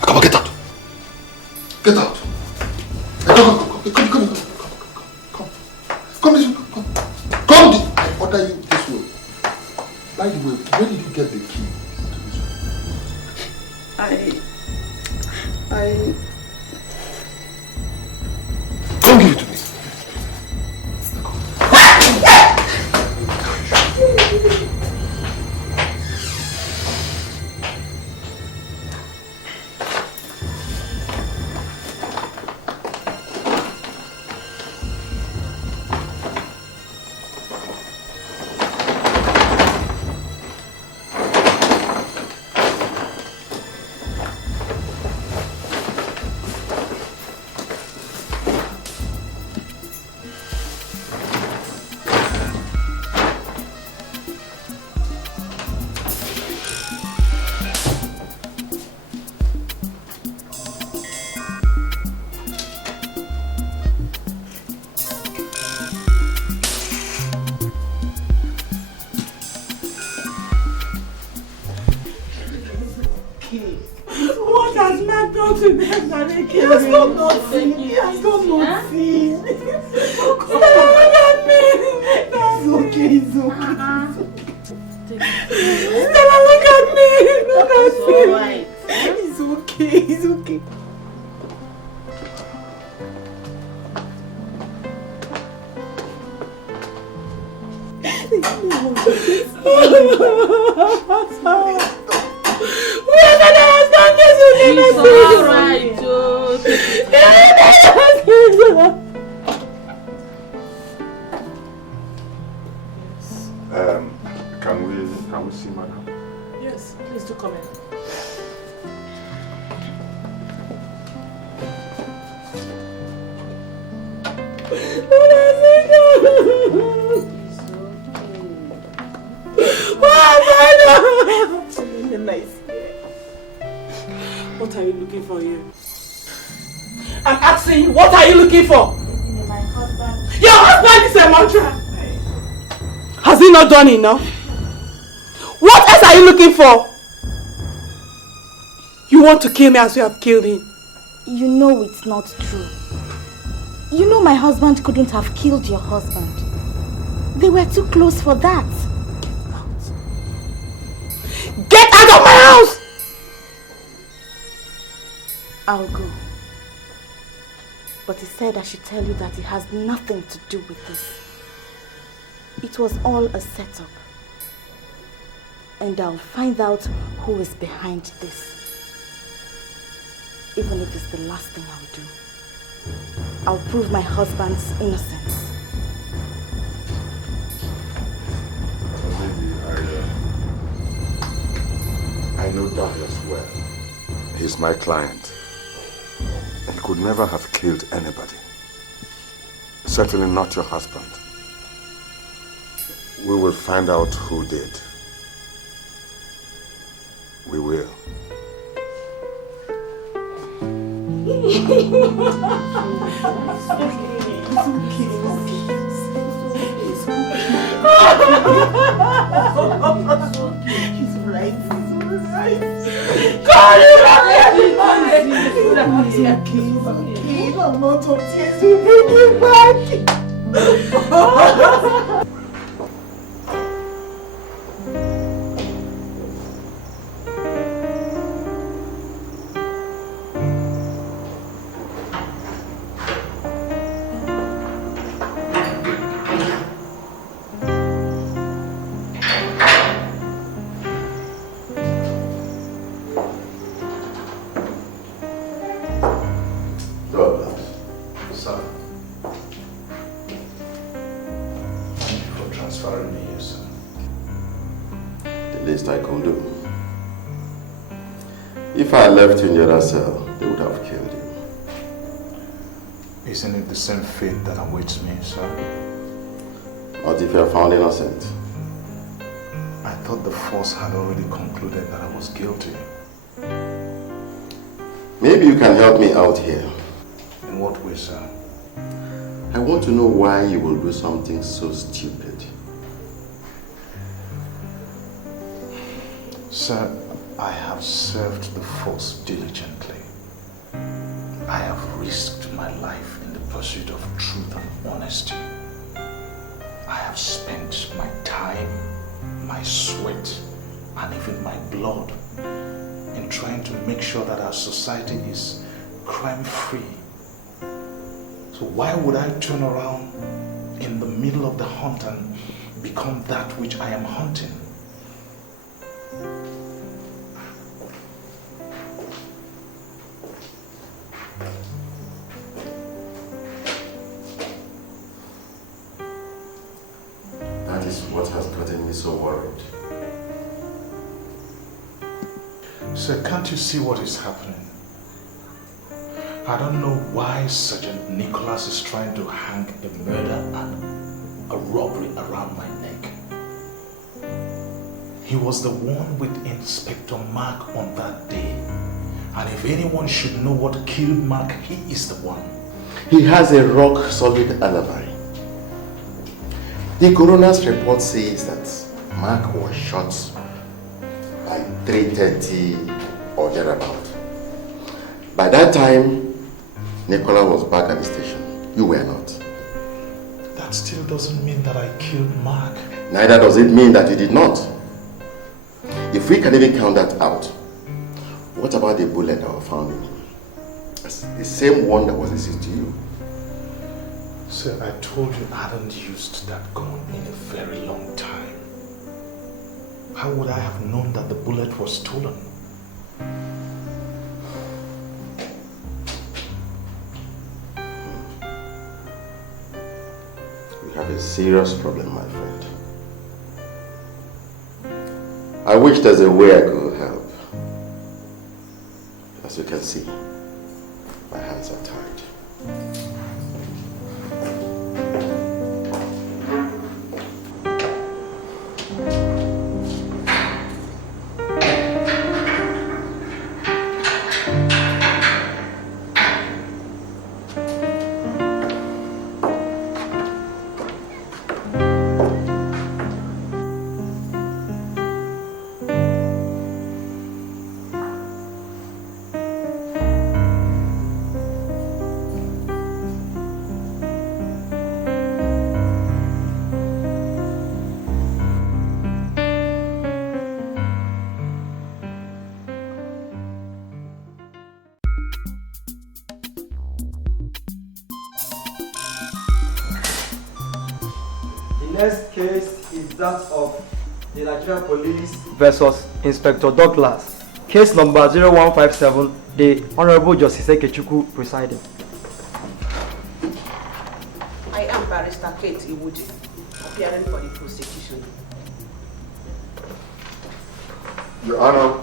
come on, get out. Get out. Come. I order you this way. By the way, where did you get the key to this room? Come give it to me. He has not nothing. He has not nothing. Stella, look at me. It's okay, it's okay. Stella, look at me. Look at me. It's okay, it's okay. Can we see madam? Yes, please do come in. What are you looking for here? I'm asking you, what are you looking for? My husband. Your husband is a murderer. Has he not done enough? What else are you looking for? You want to kill me as you have killed him? You know it's not true. You know my husband couldn't have killed your husband. They were too close for that. Get out of my house! I'll go. But he said I should tell you that it has nothing to do with this. It was all a setup. And I'll find out who is behind this. Even if it's the last thing I'll do. I'll prove my husband's innocence. I know Douglas well. He's my client. He could never have killed anybody. Certainly not your husband. We will find out who did. We will. He's right. God, amount of tears will bring you back. If I left you in the other cell, they would have killed you. Isn't it the same fate that awaits me, sir? What if you are found innocent? I thought the force had already concluded that I was guilty. Maybe you can help me out here. In what way, sir? I want to know why you will do something so stupid. Sir, I have served the force diligently. I have risked my life in the pursuit of truth and honesty. I have spent my time, my sweat, and even my blood in trying to make sure that our society is crime-free. So why would I turn around in the middle of the hunt and become that which I am hunting? That is what has gotten me so worried. Sir, can't you see what is happening? I don't know why Sergeant Nicholas is trying to hang a murder and a robbery around my neck. He was the one with Inspector Mark on that day. And if anyone should know what killed Mark, he is the one. He has a rock-solid alibi. The coroner's report says that Mark was shot by 3:30 or thereabout. By that time, Nicola was back at the station. You were not. That still doesn't mean that I killed Mark. Neither does it mean that you did not. If we can even count that out, what about the bullet that was found in him? It's the same one that was issued to you. Sir, I told you I hadn't used that gun in a very long time. How would I have known that the bullet was stolen? We have a serious problem, my friend. I wish there's a way I could help. As you can see, my hands are tied. Next case is that of the Nigerian Police versus Inspector Douglas. Case number 0157, the Honorable Justice Ekechukwu presiding. I am Barrister Kate Iwuji, appearing for the prosecution. Your Honor,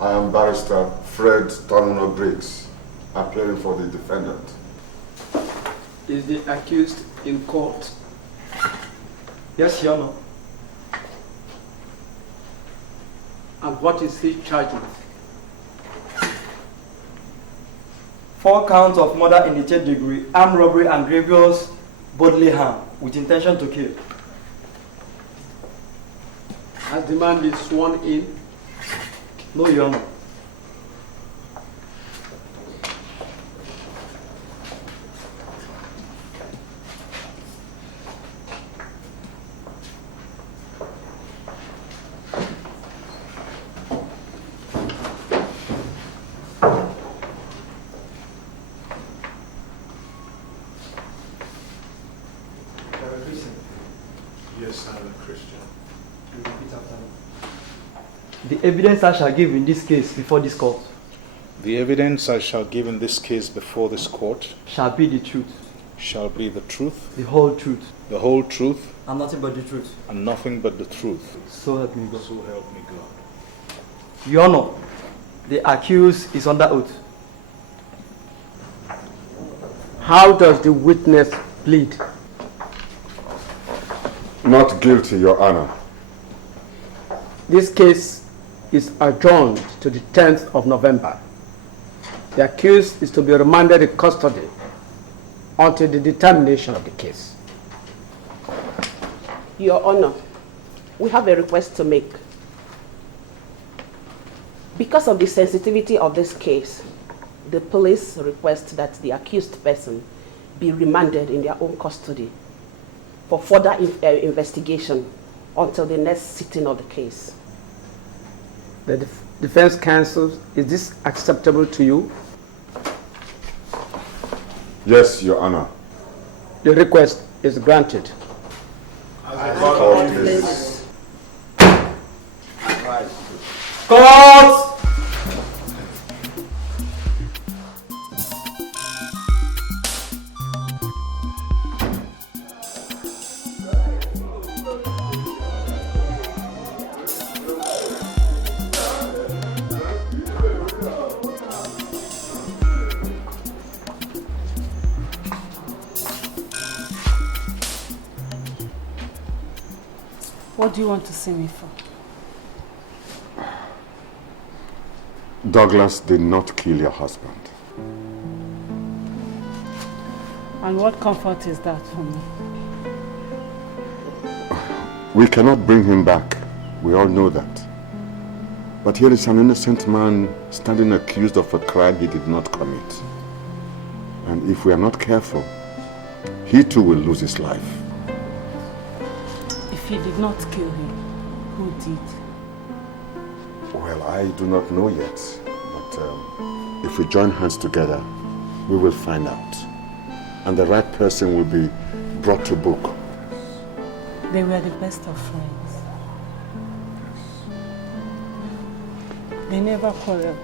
I am Barrister Fred Tomono Briggs, appearing for the defendant. Is the accused in court? Yes, Your Honor. And what is he charged with? 4 counts of murder in the 3rd degree, armed robbery and grievous bodily harm with intention to kill. Has the man been sworn in? No, Your Honor. Yes, I'm a Christian. The evidence I shall give in this case before this court The evidence I shall give in this case before this court shall be the truth, shall be the truth, the whole truth, the whole truth, and nothing but the truth. and nothing but the truth. So help me God. So help me God. Your Honor, the accused is under oath. How does the witness plead? Not guilty, Your Honor. This case is adjourned to the 10th of November. The accused is to be remanded in custody until the determination of the case. Your Honor, we have a request to make. Because of the sensitivity of this case, the police request that the accused person be remanded in their own custody for further investigation until the next sitting of the case. The defense counsel, is this acceptable to you? Yes, Your Honor. The request is granted. Court! What do you want to see me for? Douglas did not kill your husband. And what comfort is that for me? We cannot bring him back. We all know that. But here is an innocent man standing accused of a crime he did not commit. And if we are not careful, he too will lose his life. If he did not kill him, who did? Well, I do not know yet. But if we join hands together, we will find out. And the right person will be brought to book. They were the best of friends. They never quarreled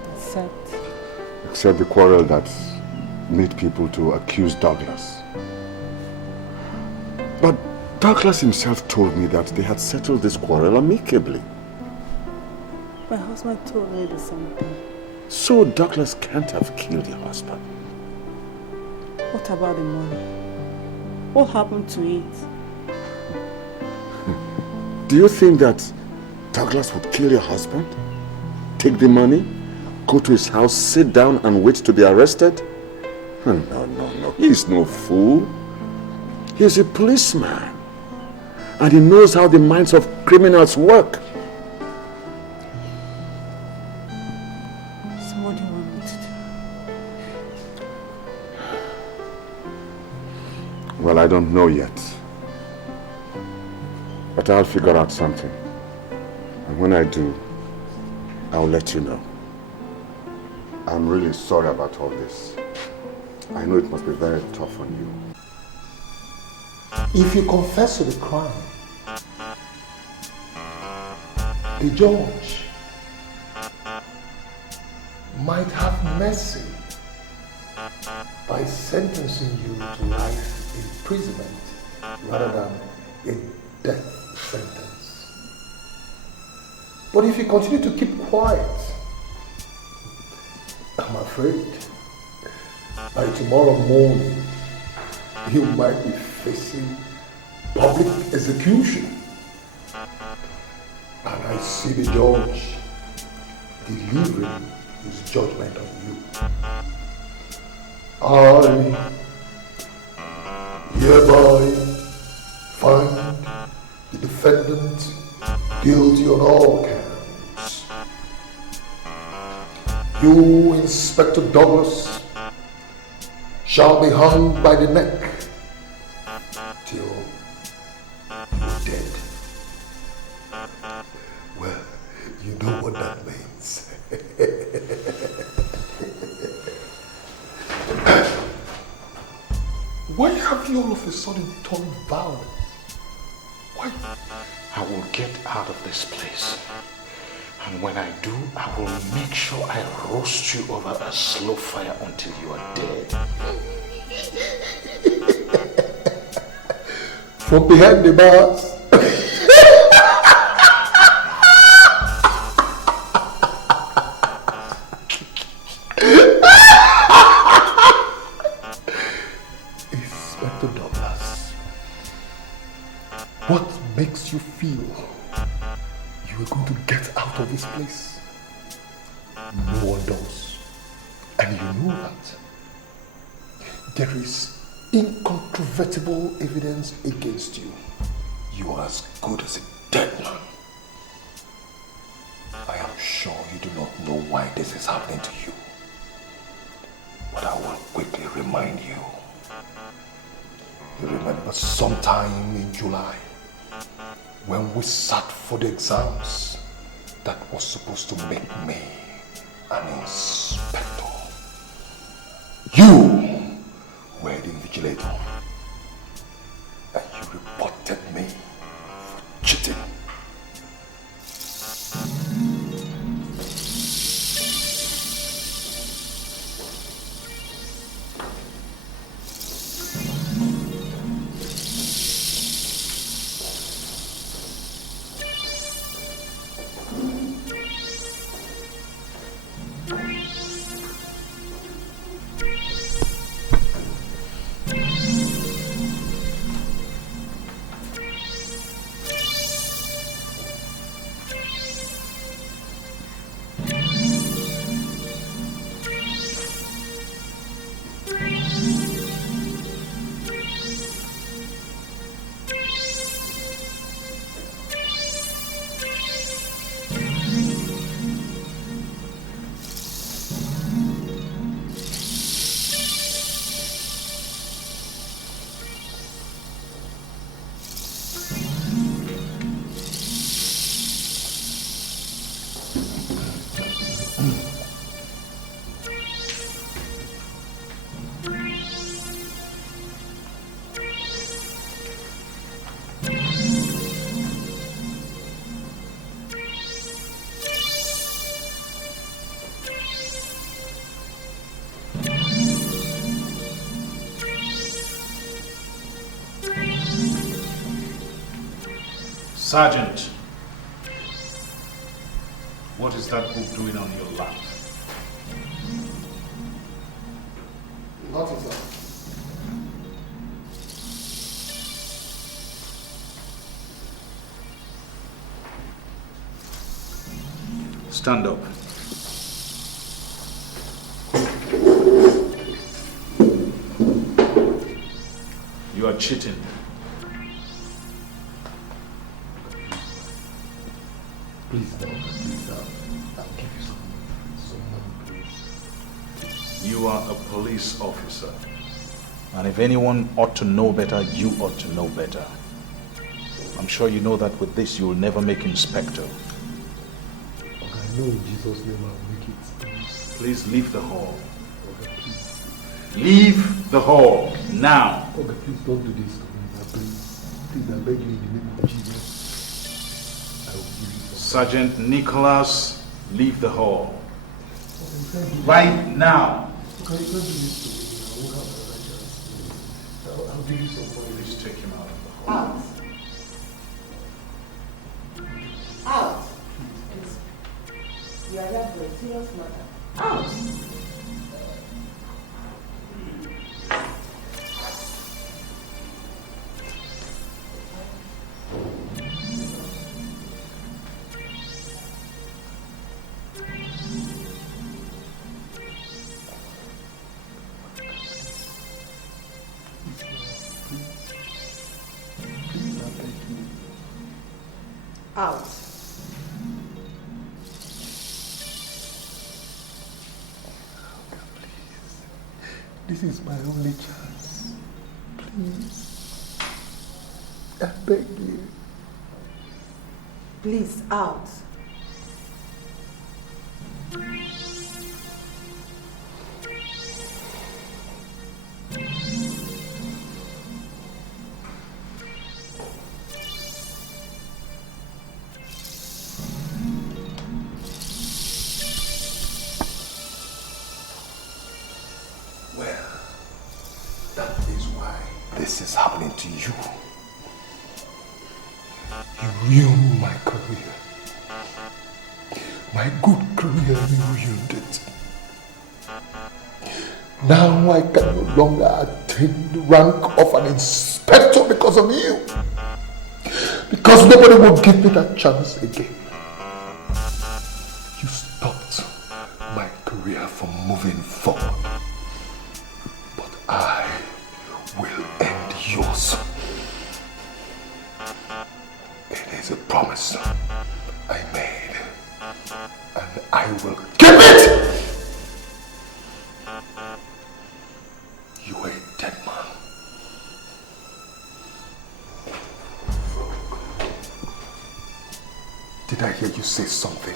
except the quarrel that made people to accuse Douglas. But Douglas himself told me that they had settled this quarrel amicably. My husband told me the same thing. So Douglas can't have killed your husband. What about the money? What happened to it? Do you think that Douglas would kill your husband? Take the money, go to his house, sit down and wait to be arrested? No. He's no fool. He's a policeman. And he knows how the minds of criminals work. So what do you want me to do? Well, I don't know yet. But I'll figure out something. And when I do, I'll let you know. I'm really sorry about all this. I know it must be very tough on you. If you confess to the crime, the judge might have mercy by sentencing you to life imprisonment rather than a death sentence. But if you continue to keep quiet, I'm afraid by tomorrow morning you might be facing public execution. And I see the judge delivering his judgment on you. I hereby find the defendant guilty on all counts. You, Inspector Douglas, shall be hung by the neck till you're dead. Well, you know what that means. Why have you all of a sudden turned violent? Why? I will get out of this place. And when I do, I will make sure I roast you over a slow fire until you are dead. From behind the bars. Inspector Douglas, what makes you feel you are going to get out of this place? No one does. And you know that. There is incontrovertible evidence against you. You are as good as a dead man. I am sure you do not know why this is happening to you. But I will quickly remind you. You remember sometime in July when we sat for the exams that was supposed to make me an inspector. You were the invigilator and you reported me for cheating. Sergeant, what is that book doing on your lap? Nothing, sir. Stand up. You are cheating. Please, no, please, I'll give you some money, please. You are a police officer. And if anyone ought to know better, you ought to know better. I'm sure you know that with this you will never make inspector. I know in Jesus' name I'll make it. Please leave the hall. Okay, please. Leave the hall now. Okay, please don't do this to me. Please, I beg you in the name of Jesus. I will give you some. Sergeant Nicholas, leave the hall. Right now. Okay, you can't do this to me. I won't have another chance. I'll give you some money. Please take him out of the hall. Out. Out. Please. You are here for a serious matter. Out. Out. This is my only chance. Please. I beg you. Please, out. This is happening to you. You ruined my career. My good career, you ruined it. Now I can no longer attain the rank of an inspector because of you. Because nobody will give me that chance again. You stopped my career from moving forward. But I will end yours. It is a promise I made, and I will keep it! You are a dead man. Did I hear you say something?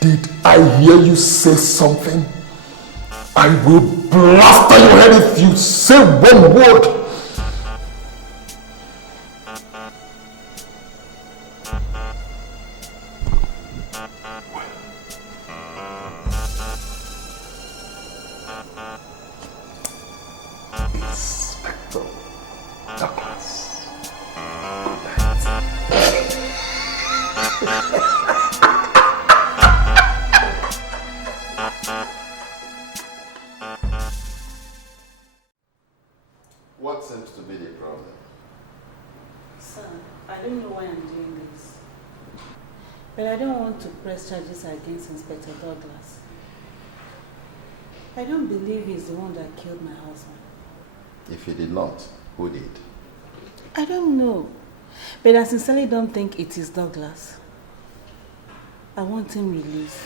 Did I hear you say something? I will blast on your head if you say one word. Inspector Douglas. Good night. What seems to be the problem? Sir, I don't know why I'm doing this. But I don't want to press charges against Inspector Douglas. I don't believe he's the one that killed my husband. If he did not, who did? I don't know. But I sincerely don't think it is Douglas. I want him released.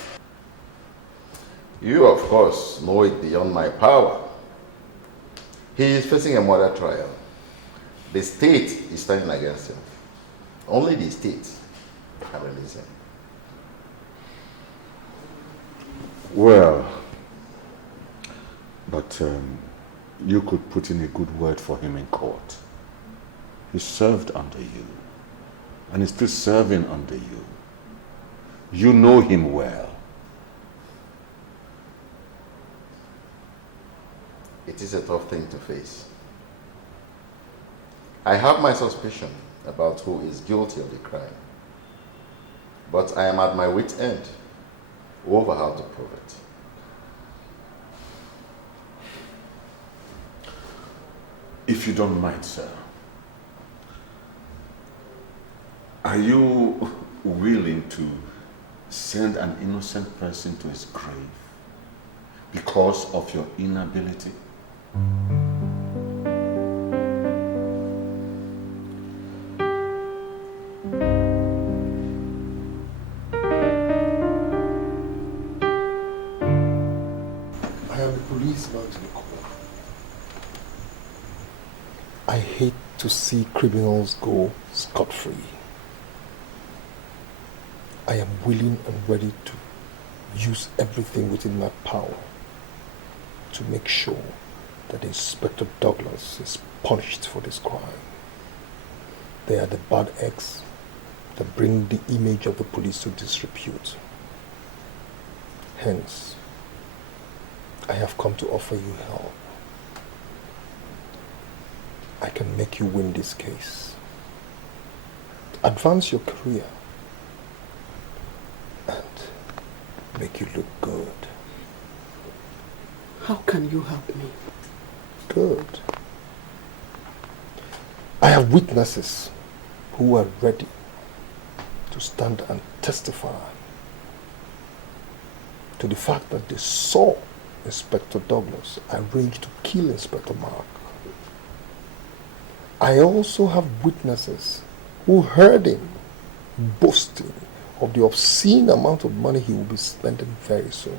You, of course, know it beyond my power. He is facing a murder trial. The state is standing against him. Only the state can release him. Well, but you could put in a good word for him in court. He served under you, and he's still serving under you. You know him well. It is a tough thing to face. I have my suspicion about who is guilty of the crime. But I am at my wit's end over how to prove it. If you don't mind, sir, are you willing to send an innocent person to his grave because of your inability? I hate to see criminals go scot-free. I am willing and ready to use everything within my power to make sure that Inspector Douglas is punished for this crime. They are the bad eggs that bring the image of the police to disrepute. Hence, I have come to offer you help. I can make you win this case, advance your career, and make you look good. How can you help me? Good. I have witnesses who are ready to stand and testify to the fact that they saw Inspector Douglas arrange to kill Inspector Mark. I also have witnesses who heard him boasting of the obscene amount of money he will be spending very soon.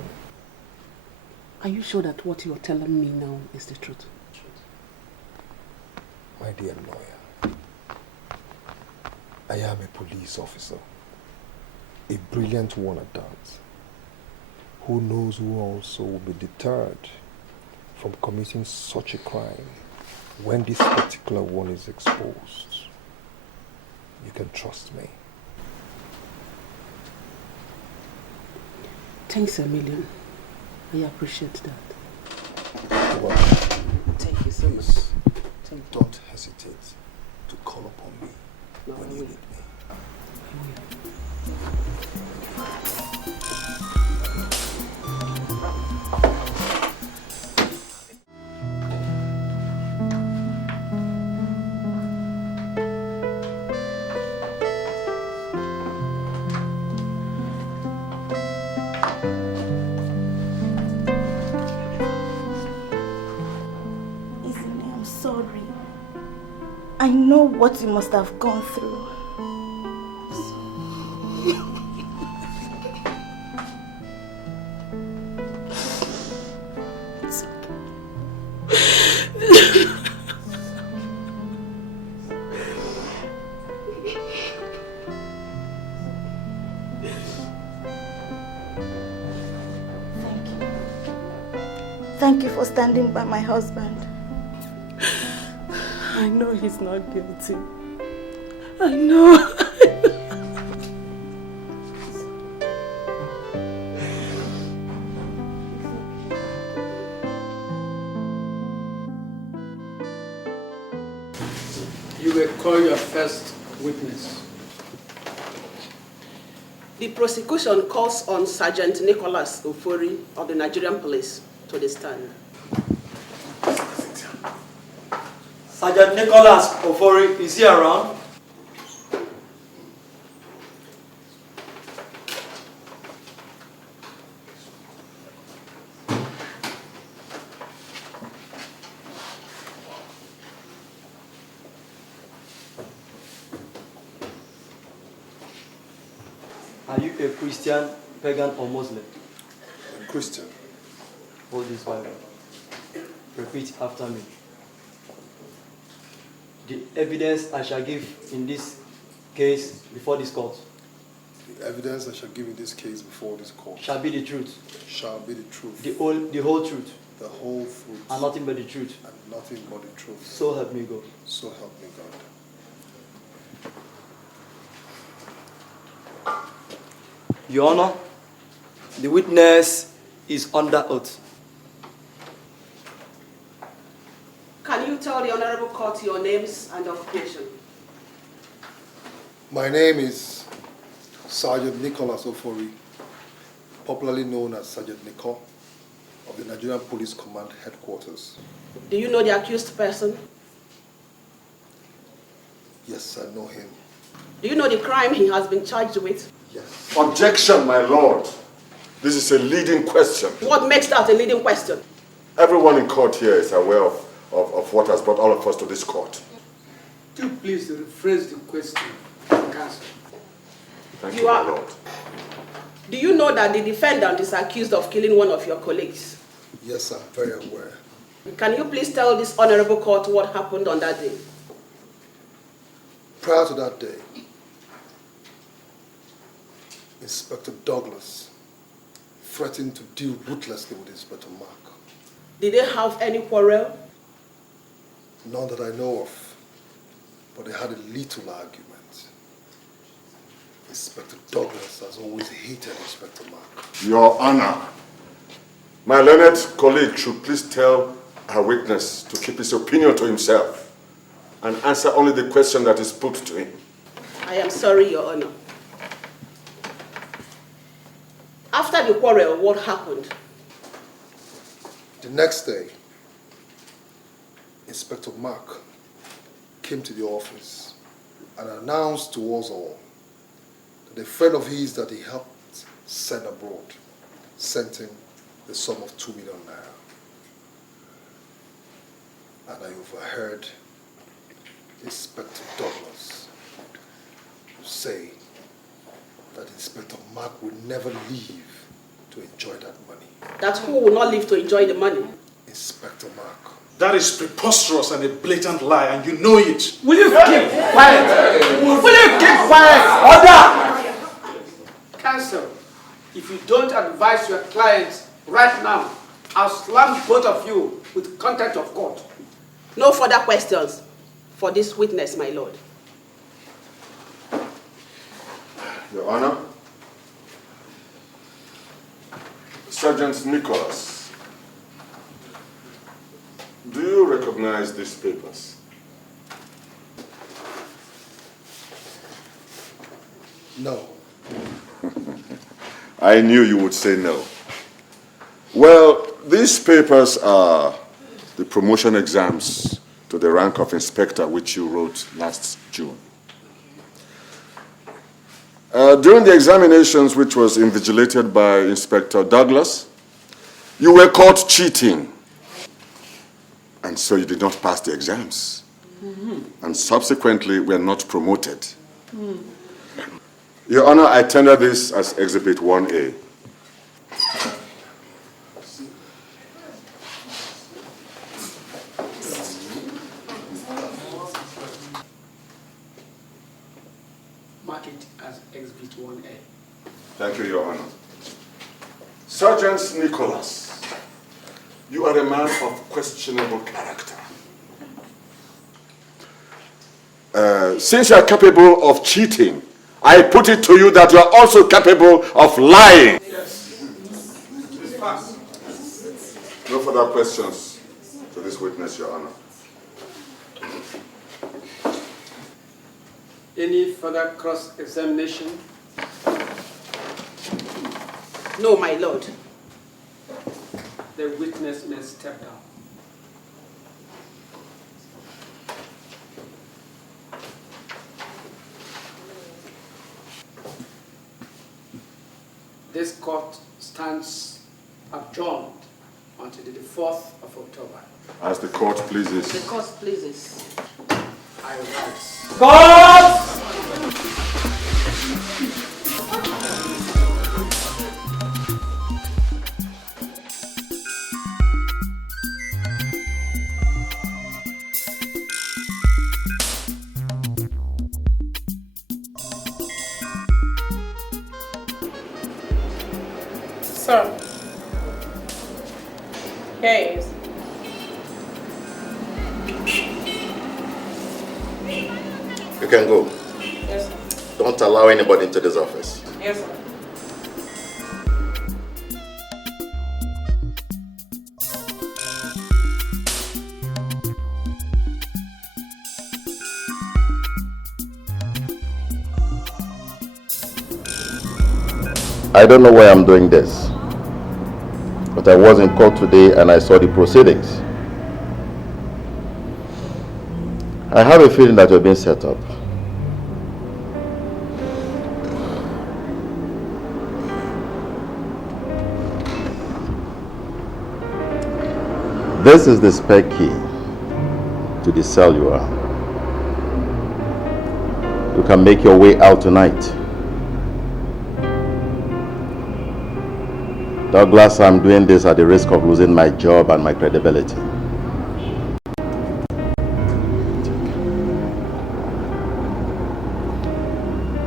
Are you sure that what you're telling me now is the truth? My dear lawyer, I am a police officer, a brilliant one at that, who knows who also will be deterred from committing such a crime when this particular one is exposed. You can trust me. Thanks a million. I appreciate that. You're welcome. Thank you so much. Thank you. Don't hesitate to call upon me when you need me. I know what you must have gone through. It's okay. Thank you for standing by my husband. I know he's not guilty. I know. You will call your first witness. The prosecution calls on Sergeant Nicholas Ofori of the Nigerian Police to the stand. Sergeant Nicholas Ofori, is he around? Are you a Christian, pagan, or Muslim? Christian. Hold this Bible. Repeat after me. The evidence I shall give in this case before this court. The evidence I shall give in this case before this court. Shall be the truth. Shall be the truth. The whole truth. The whole truth. And nothing but the truth. And nothing but the truth. So help me God. So help me God. Your Honor, the witness is under oath. Can you tell the Honorable Court your names and occupation? My name is Sergeant Nicholas Ofori, popularly known as Sergeant Nico, of the Nigerian Police Command Headquarters. Do you know the accused person? Yes, I know him. Do you know the crime he has been charged with? Yes. Objection, my lord. This is a leading question. What makes that a leading question? Everyone in court here is aware of what has brought all of us to this court. Do please rephrase the question, counsel. Thank you, my lord. Do you know that the defendant is accused of killing one of your colleagues? Yes, I'm very aware. Can you please tell this honorable court what happened on that day? Prior to that day, Inspector Douglas threatened to deal ruthlessly with Inspector Mark. Did they have any quarrel? None that I know of, but they had a little argument. Inspector Douglas has always hated Inspector Mark. Your Honor, my learned colleague should please tell our witness to keep his opinion to himself and answer only the question that is put to him. I am sorry, Your Honor. After the quarrel, what happened? The next day, Inspector Mark came to the office and announced to us all that a friend of his that he helped send abroad sent him the sum of 2 million naira. And I overheard Inspector Douglas say that Inspector Mark would never leave to enjoy that money. That who will not live to enjoy the money? Inspector Mark. That is preposterous and a blatant lie, and you know it. Will you keep quiet? Will you keep quiet? Order! Counsel, if you don't advise your clients right now, I'll slam both of you with contempt of court. No further questions for this witness, my lord. Your Honor, Sergeant Nicholas, do you recognize these papers? No. I knew you would say no. Well, these papers are the promotion exams to the rank of inspector which you wrote last June. During the examinations which was invigilated by Inspector Douglas, you were caught cheating. And so you did not pass the exams. And subsequently were not promoted. Your Honor, I tender this as Exhibit 1A. Mark it as Exhibit 1A. Thank you, Your Honor. Sergeant Nicholas, you are a man of questionable character. Since you are capable of cheating, I put it to you that you are also capable of lying. Yes. Please pass. No further questions to this witness, Your Honor. Any further cross-examination? No, my lord. The witness may step down. This court stands adjourned until the 4th of October. As the court pleases. The court pleases. I rise. God! Sir, here he is. You can go. Yes, sir. Don't allow anybody into this office. Yes, sir. I don't know why I'm doing this, but I was in court today and I saw the proceedings. I have a feeling that you're being set up. This is the spare key to the cell you are. You can make your way out tonight. Douglas, I'm doing this at the risk of losing my job and my credibility.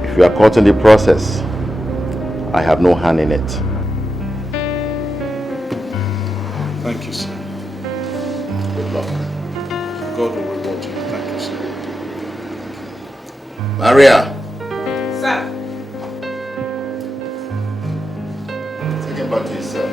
If you are caught in the process, I have no hand in it. Thank you, sir. Good luck. God will reward you. Thank you, sir. Maria. Sir. Take him back to his cell.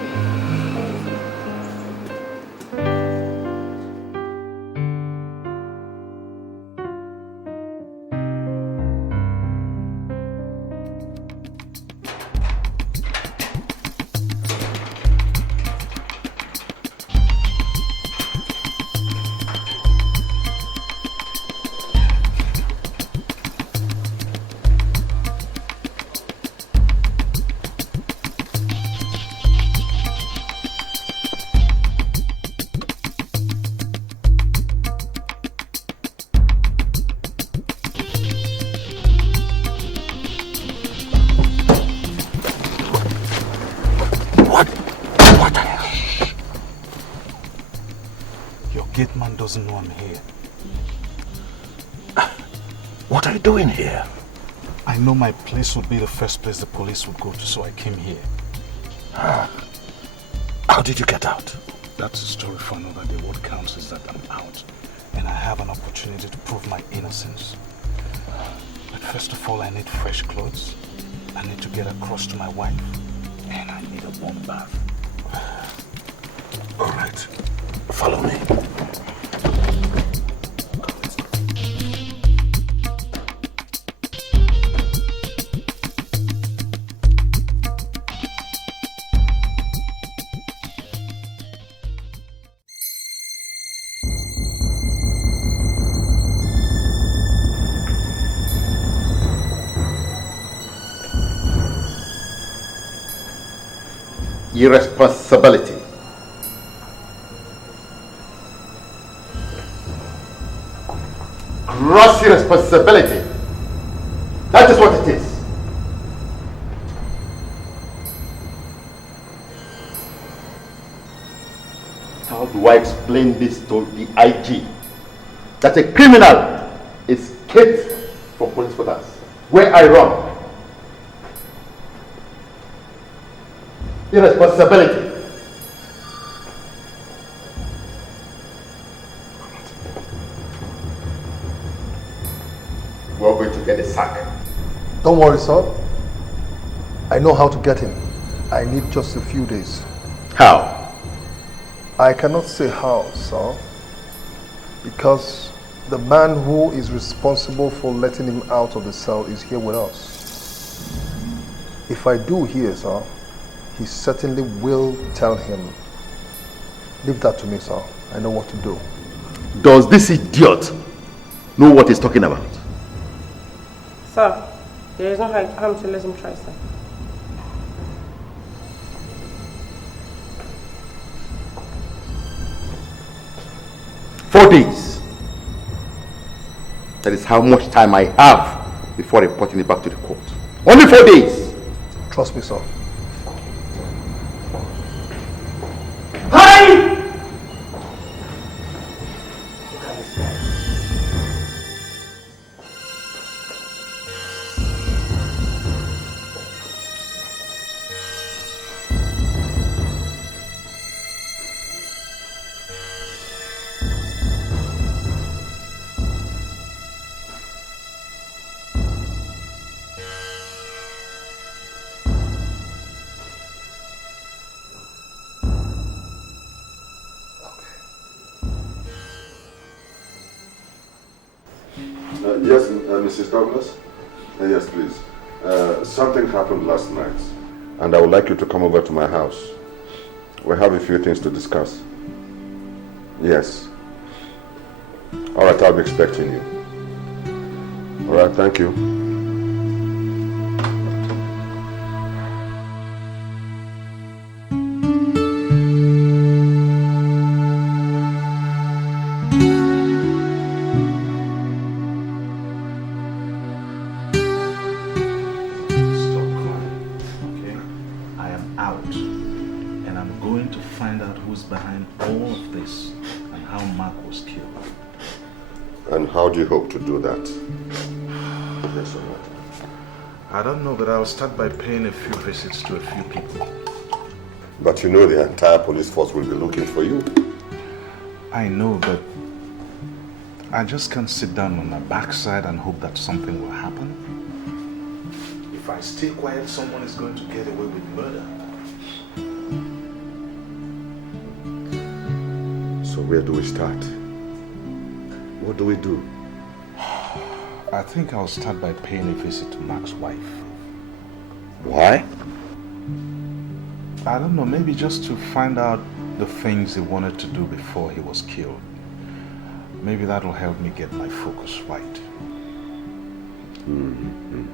Doesn't know I'm here. What are you doing here? I know my place would be the first place the police would go to, so I came here. How did you get out? That's a story for another day. What counts is that I'm out, and I have an opportunity to prove my innocence. But first of all, I need fresh clothes. I need to get across to my wife, and I need a warm bath. All right, follow me. Irresponsibility. Gross irresponsibility. That is what it is. How do I explain this to the IG? That a criminal is kept for police quarters where I run. Irresponsibility. We're going to get a sack. Don't worry, sir. I know how to get him. I need just a few days. How? I cannot say how, sir. Because the man who is responsible for letting him out of the cell is here with us. If I do hear, sir, he certainly will tell him. Leave that to me, sir. I know what to do. Does this idiot know what he's talking about? Sir, there is no harm to let him try, sir. Four days. That is how much time I have before reporting it back to the court. Only 4 days. Trust me, sir. Hi! Yes, Mrs. Douglas? Yes, please. Something happened last night. and I would like you to come over to my house. We have a few things to discuss. Yes. All right, I'll be expecting you. All right, thank you. How do you hope to do that? Yes or no? I don't know, but I'll start by paying a few visits to a few people. But you know the entire police force will be looking for you. I know, but I just can't sit down on my backside and hope that something will happen. If I stay quiet, someone is going to get away with murder. So where do we start? What do we do? I think I'll start by paying a visit to Mark's wife. Why? I don't know, maybe just to find out the things he wanted to do before he was killed. Maybe that'll help me get my focus right. Mm-hmm.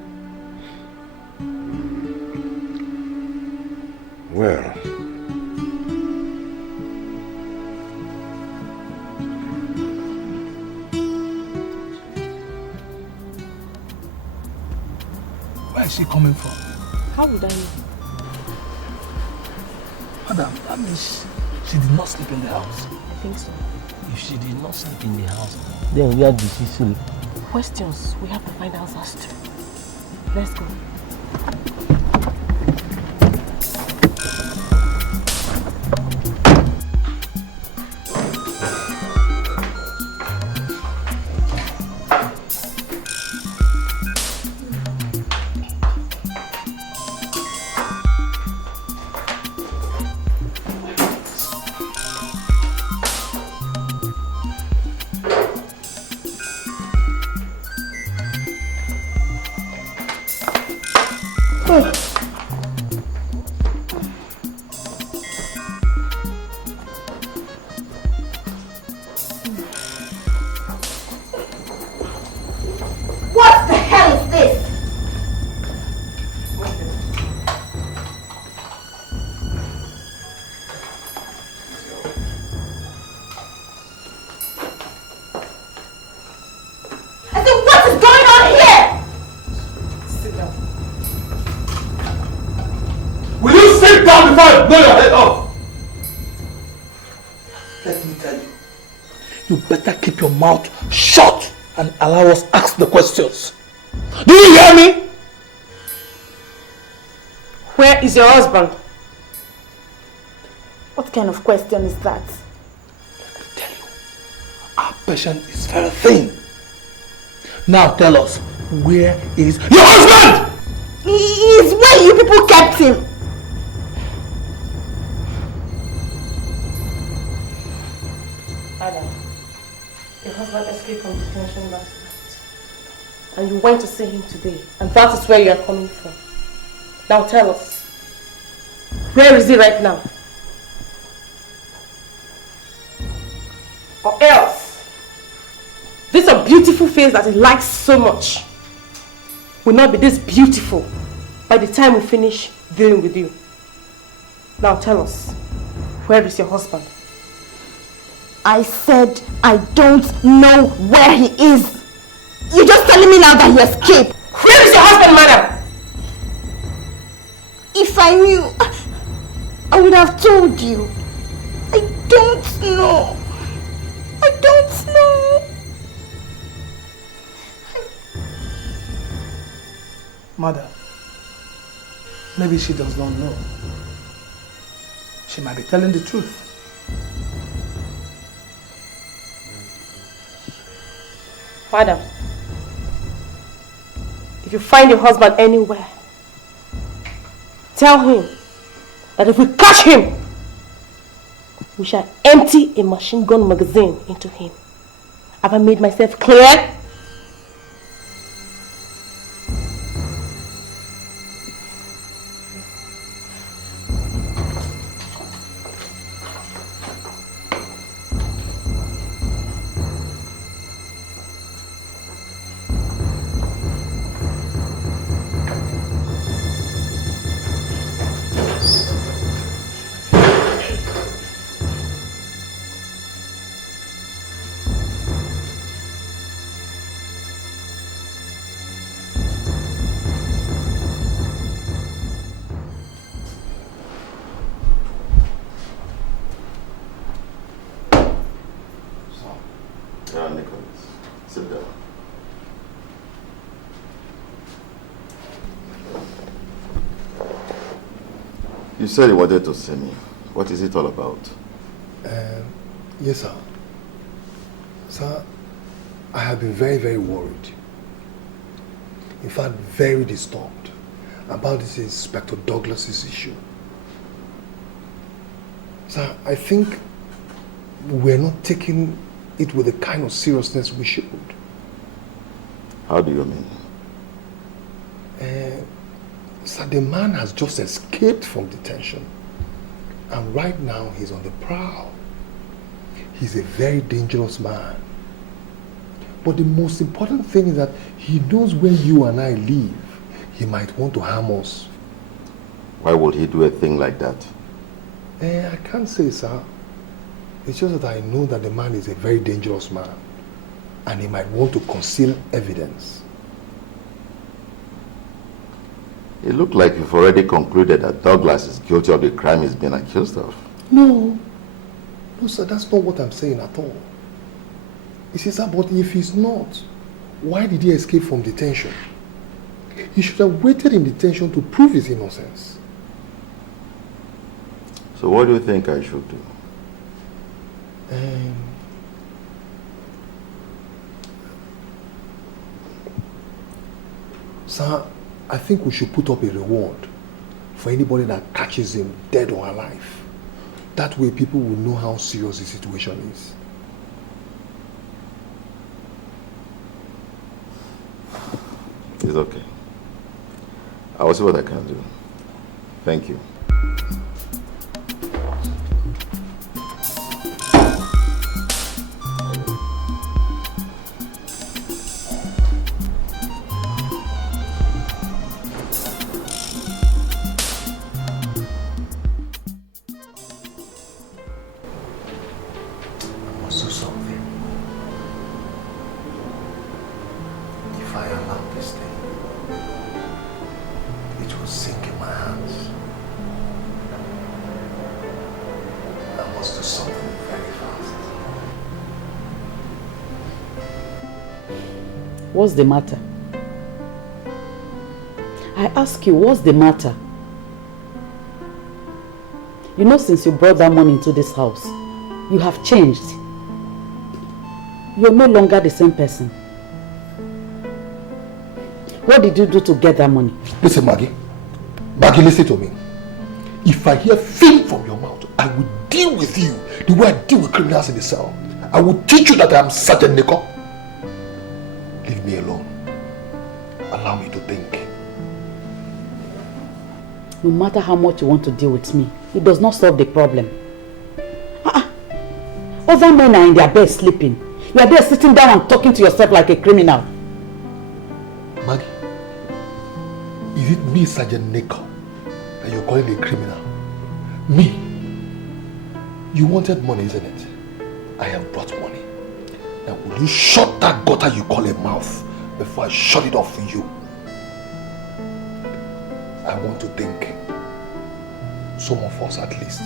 Well... Where is she coming from? How would I know? Madam, that means she did not sleep in the house. I think so. If she did not sleep in the house, then where did she sleep? Questions we have to find answers to. Let's go. Blow your head off! Let me tell you, you better keep your mouth shut and allow us ask the questions. Do you hear me? Where is your husband? What kind of question is that? Let me tell you, our patient is very thin. Now tell us, where is your husband? He is where you people kept him. Adam, your husband escaped from detention last night. And you went to see him today. And that is where you are coming from. Now tell us, where is he right now? Or else, this a beautiful face that he likes so much will not be this beautiful by the time we finish dealing with you. Now tell us, where is your husband? I said I don't know where he is. You're just telling me now that he escaped. Where is your husband, madam? If I knew, I would have told you. I don't know. I don't know. Mother, maybe she does not know. She might be telling the truth. Madam, if you find your husband anywhere, tell him that if we catch him, we shall empty a machine gun magazine into him. Have I made myself clear? Nicholas, sit down. You said you wanted to see me. What is it all about? Yes, sir. Sir, I have been very, very worried. In fact, very disturbed about this Inspector Douglas's issue. Sir, I think we're not taking it with the kind of seriousness we should. How do you mean? Sir, the man has just escaped from detention. And right now, he's on the prowl. He's a very dangerous man. But the most important thing is that he knows where you and I live. He might want to harm us. Why would he do a thing like that? I can't say, sir. It's just that I know that the man is a very dangerous man. And he might want to conceal evidence. It looked like you've already concluded that Douglas is guilty of the crime he's been accused of. No. No, sir, that's not what I'm saying at all. You see, sir, but if he's not, why did he escape from detention? He should have waited in detention to prove his innocence. So what do you think I should do? Sir, I think we should put up a reward for anybody that catches him dead or alive. That way people will know how serious the situation is. It's okay. I will see what I can do. Thank you. What's the matter? I ask you, what's the matter? You know, since you brought that money into this house, you have changed. You're no longer the same person. What did you do to get that money? Listen, Maggie. Maggie, listen to me. If I hear thing from your mouth, I will deal with you the way I deal with criminals in the cell. I will teach you that I am Sergeant Nico. Leave me alone. Allow me to think. No matter how much you want to deal with me, it does not solve the problem. Other men are in their bed sleeping. You are there sitting down and talking to yourself like a criminal. Maggie, is it me, Sergeant Nico, that you're calling a criminal? Me? You wanted money, isn't it? I have brought money. Now will you shut that gutter you call a mouth before I shut it off for you? I want to think. Some of us at least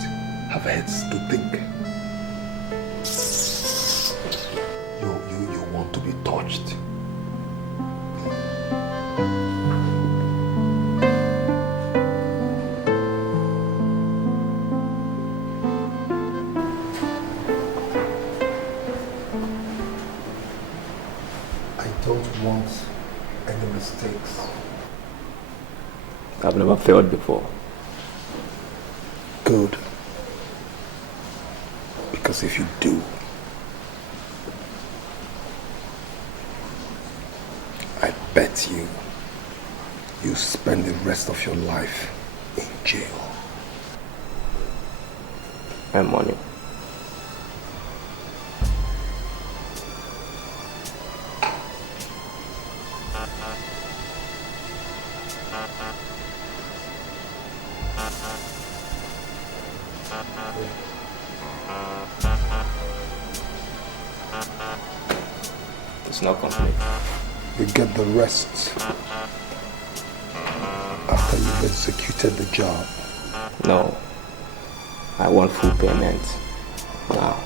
have heads to think. You want to be touched. I've never failed before. Good. Because if you do, I bet you spend the rest of your life in jail. My money. It's not complete. You get the rest after you've executed the job. No. I want full payment now.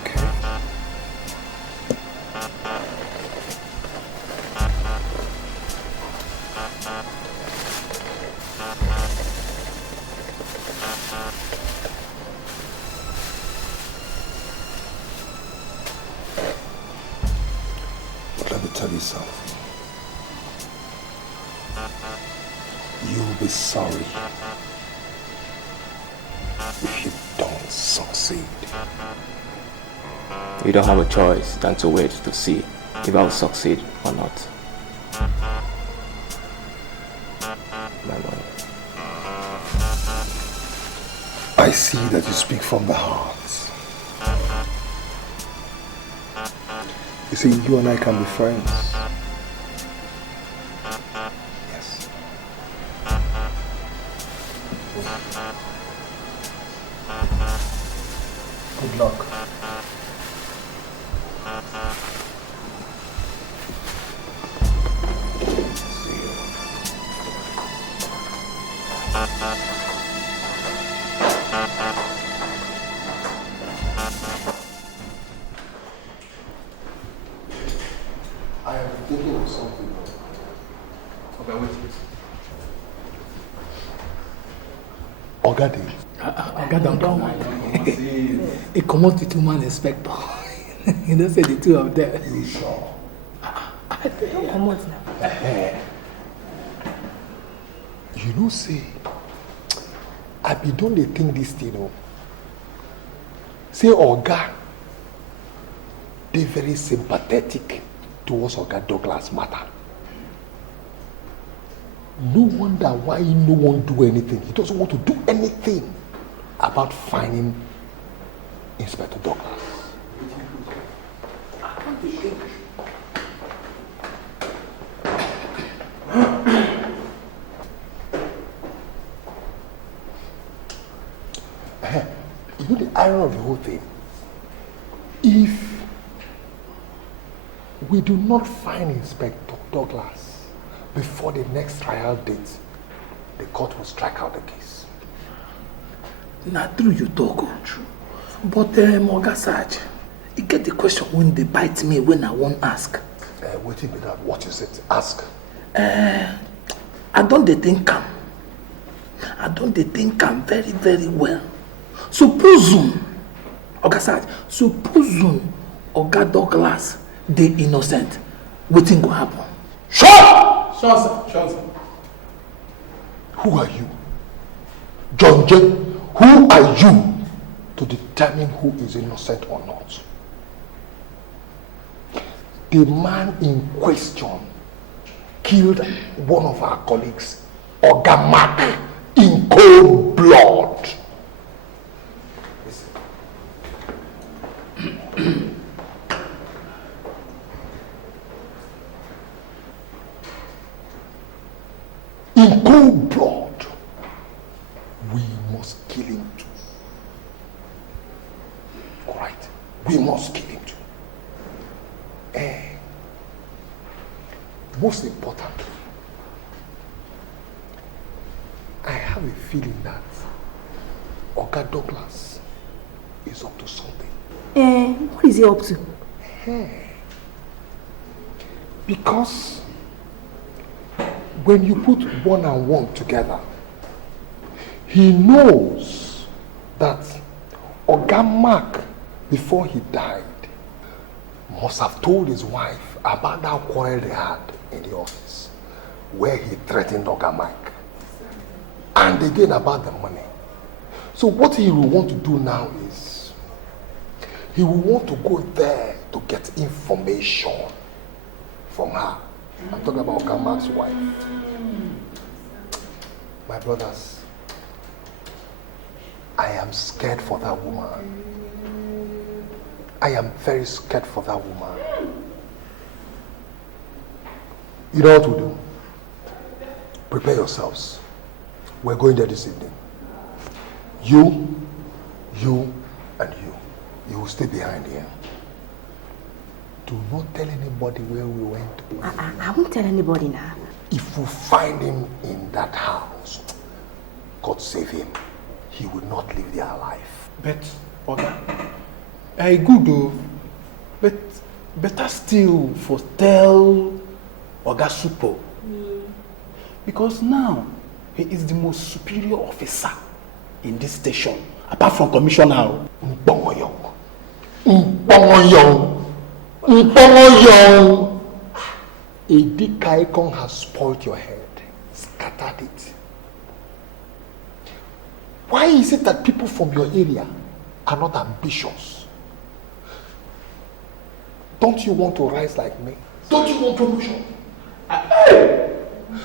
Okay. tell you something. You'll be sorry if you don't succeed. You don't have a choice than to wait to see if I'll succeed or not. My money. I see that you speak from the heart. You see, you and I can be friends. Yes. Good luck. I am thinking of something. Okay, wait. Ogade. Ogade don't mind. He come out with two-man inspector. You don't say the two of them. You sure? Don't come out now. You know, say, I be don't they think this thing, you know. Say, Oga, they very sympathetic towards Oga Douglas matter. No wonder why no one do anything. He doesn't want to do anything about finding Inspector Douglas. You know the irony of the whole thing? If we do not find Inspector Douglas before the next trial date, the court will strike out the case. Not true you talk, true. But Oga Sarge, you get the question when they bite me when I won't ask. Waiting with that, what is it? Ask. I don't think I'm very, very well. Suppose Oga Sarge, suppose Oga Douglas they innocent. Waiting go happen. Sure! Sure, sir. Sure, sir. Who are you? John J. Who are you to determine who is innocent or not? The man in question killed one of our colleagues, Oga Mark, in cold blood. In cold blood, we must kill him too. Alright, we must kill him too. Most importantly, I have a feeling that Oga Douglas is up to something. What is he up to? Because when you put one and one together, he knows that Oga Mark, before he died, must have told his wife about that quarrel they had in the office, where he threatened Oga Mark, and again about the money. So what he will want to do now is, he will want to go there to get information from her. I'm talking about Oga Mark's wife. My brothers, I am scared for that woman. I am very scared for that woman. You know what to do? Prepare yourselves. We're going there this evening. You, and you. You will stay behind here. Do not tell anybody where we went. I won't tell anybody now. If we find him in that house, God save him, he will not live there alive. But, Oga, I good though. But better still for tell Oga Supo. Because now he is the most superior officer in this station, apart from Commissioner. A Dikaikon has spoiled your head, scattered it. Why is it that people from your area are not ambitious? Don't you want to rise like me? Don't you want promotion? Hey!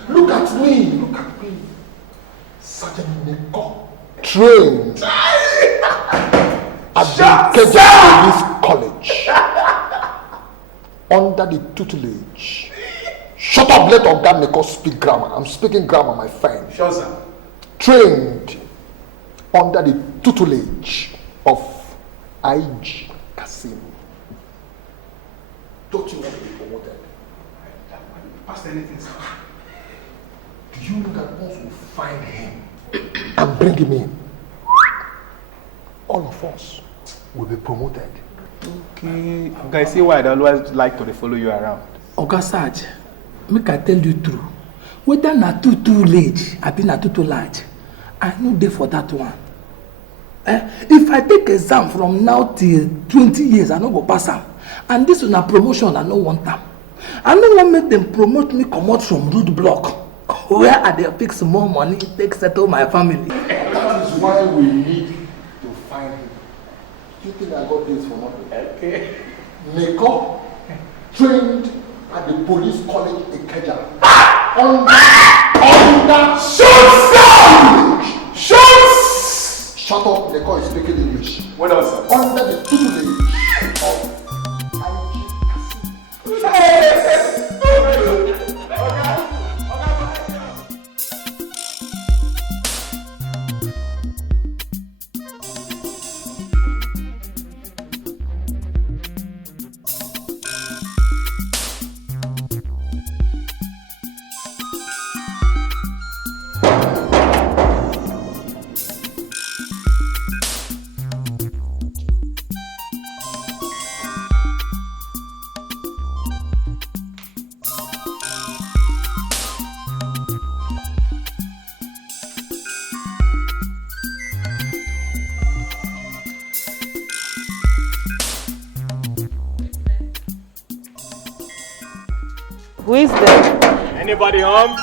Look at me, look at me. Sergeant Neko, trained at the Keja Police College under the tutelage. Shut up, let Oga Neko speak grammar. I'm speaking grammar, my friend. Sure, sir. Trained under the tutelage of IG Kasim. Don't you want to be promoted? Ask anything, sir. Do you know that once we find him and bring him in, all of us will be promoted? Okay. Guys, see why I always like to follow you around. Oga Sarge, make I tell you true. Whether na too late, I be na too large. I no dey for that one. If I take exam from now till 20 years, I no go pass am. And this is na promotion, I no want am. I no wan make them promote me comot from road block, where I dey fix more money, take settle my family. That is why we need to find him. Do you think I got this for nothing? Okay. Neko, trained at the police college in Keja. Under Shoot! Shut up, Neko is speaking English. What else, sir? Under the tutelage of Who is there? Anybody home?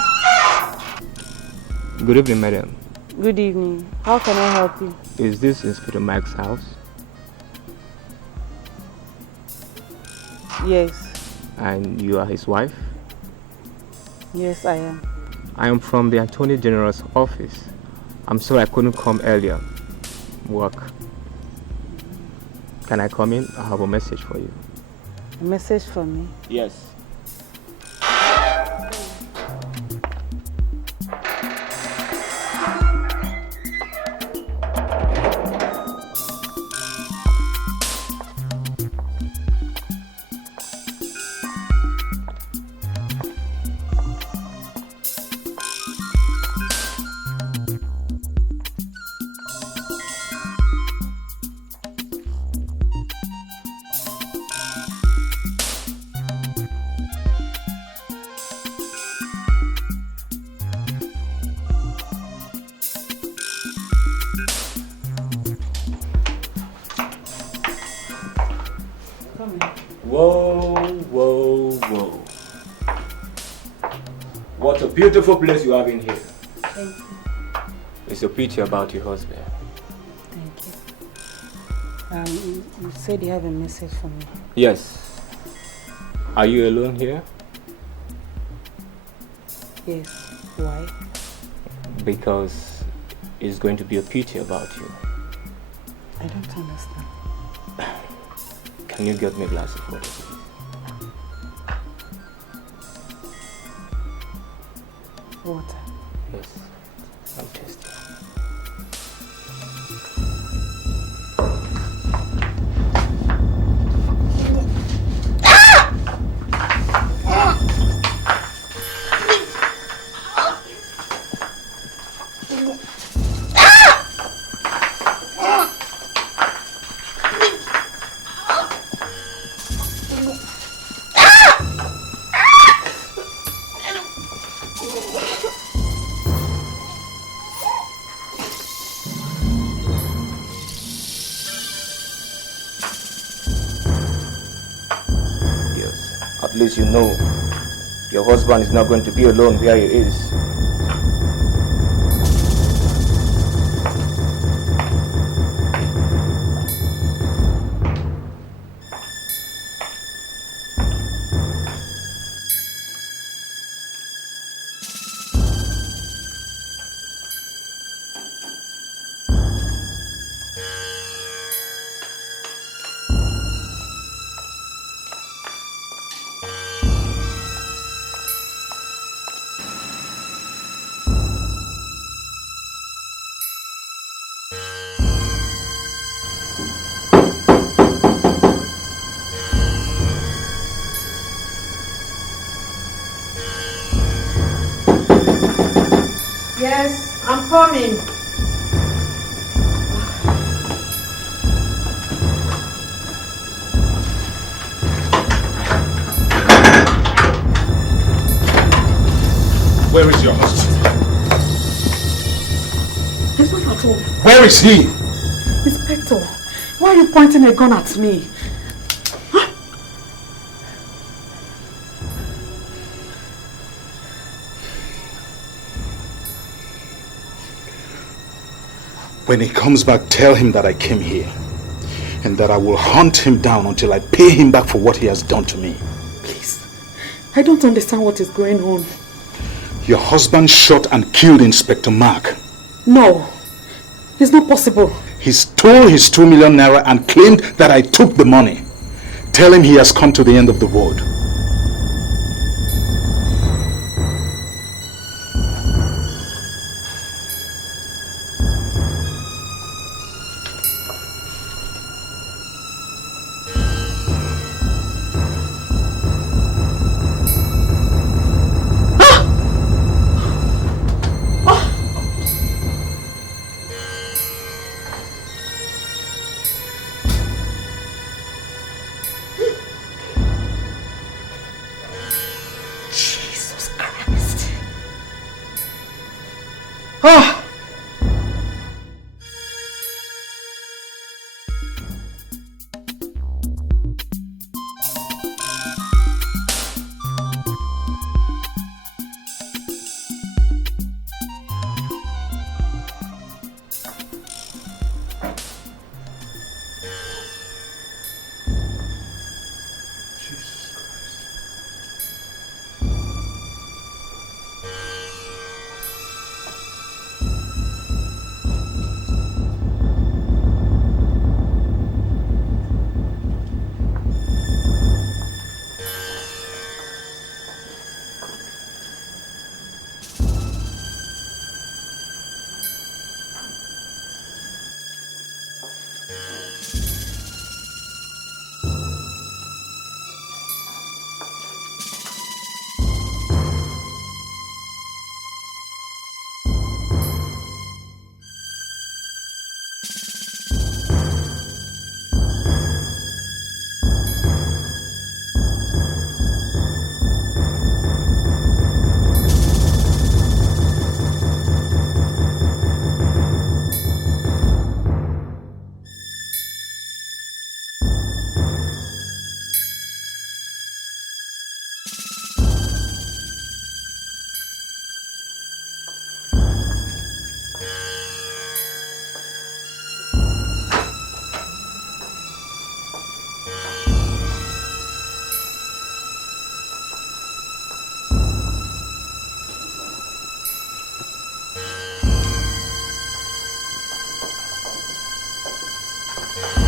Good evening, madam. Good evening. How can I help you? Is this Inspector Mike's house? Yes. And you are his wife? Yes, I am. I am from the Attorney General's office. I'm sorry I couldn't come earlier. Work. Can I come in? I have a message for you. A message for me? Yes. Whoa. What a beautiful place you have in here. Thank you. It's a pity about your husband. Thank you. You said you have a message for me. Yes. Are you alone here? Yes. Why? Because it's going to be a pity about you. I don't understand. Can you get me a glass of water, please? Water? Yes. I'm thirsty. At least you know Your husband is not going to be alone where he is. Yes, I'm coming. Where is your husband? He's not at home. Where is he? Inspector, why are you pointing a gun at me? When he comes back, tell him that I came here and that I will hunt him down until I pay him back for what he has done to me. Please, I don't understand what is going on. Your husband shot and killed Inspector Mark. No, it's not possible. He stole his 2 million naira and claimed that I took the money. Tell him he has come to the end of the road.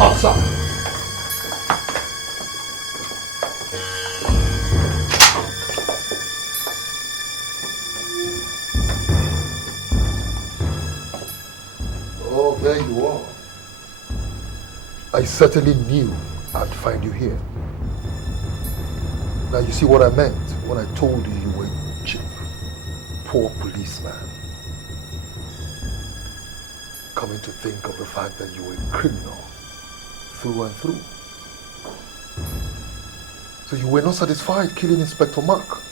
Officer! Oh, there you are. I certainly knew I'd find you here. Now you see what I meant when I told you you were a cheap, poor policeman. Coming to think of the fact that you were a criminal through and through. So you were not satisfied killing Inspector Mark.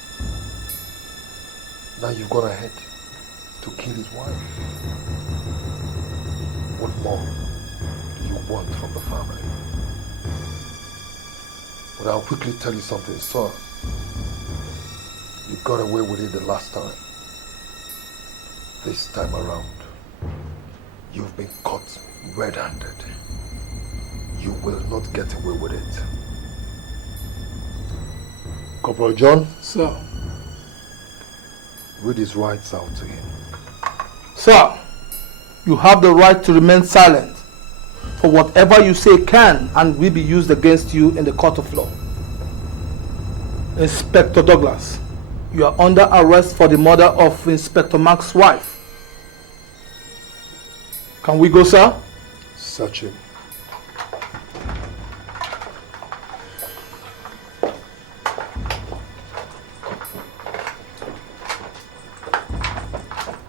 Now you've gone ahead to kill his wife. What more do you want from the family? But I'll quickly tell you something, sir. We got away with it the last time. This time around, you've been caught red-handed. You will not get away with it. Corporal John? Sir. Read his rights out to him. Sir, you have the right to remain silent, for whatever you say can and will be used against you in the court of law. Inspector Douglas, you are under arrest for the murder of Inspector Mark's wife. Can we go, sir? Search him.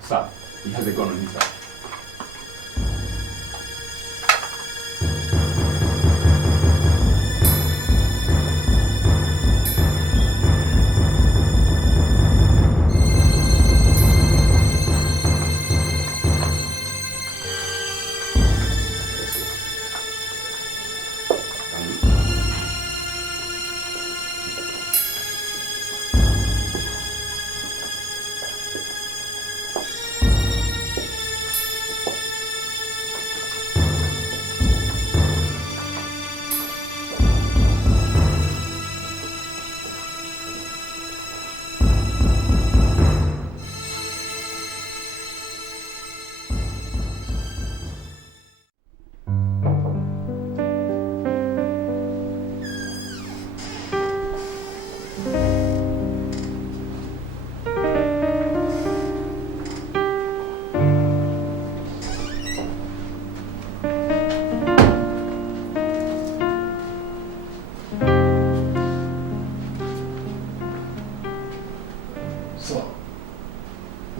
Sir, he has a gun on his side.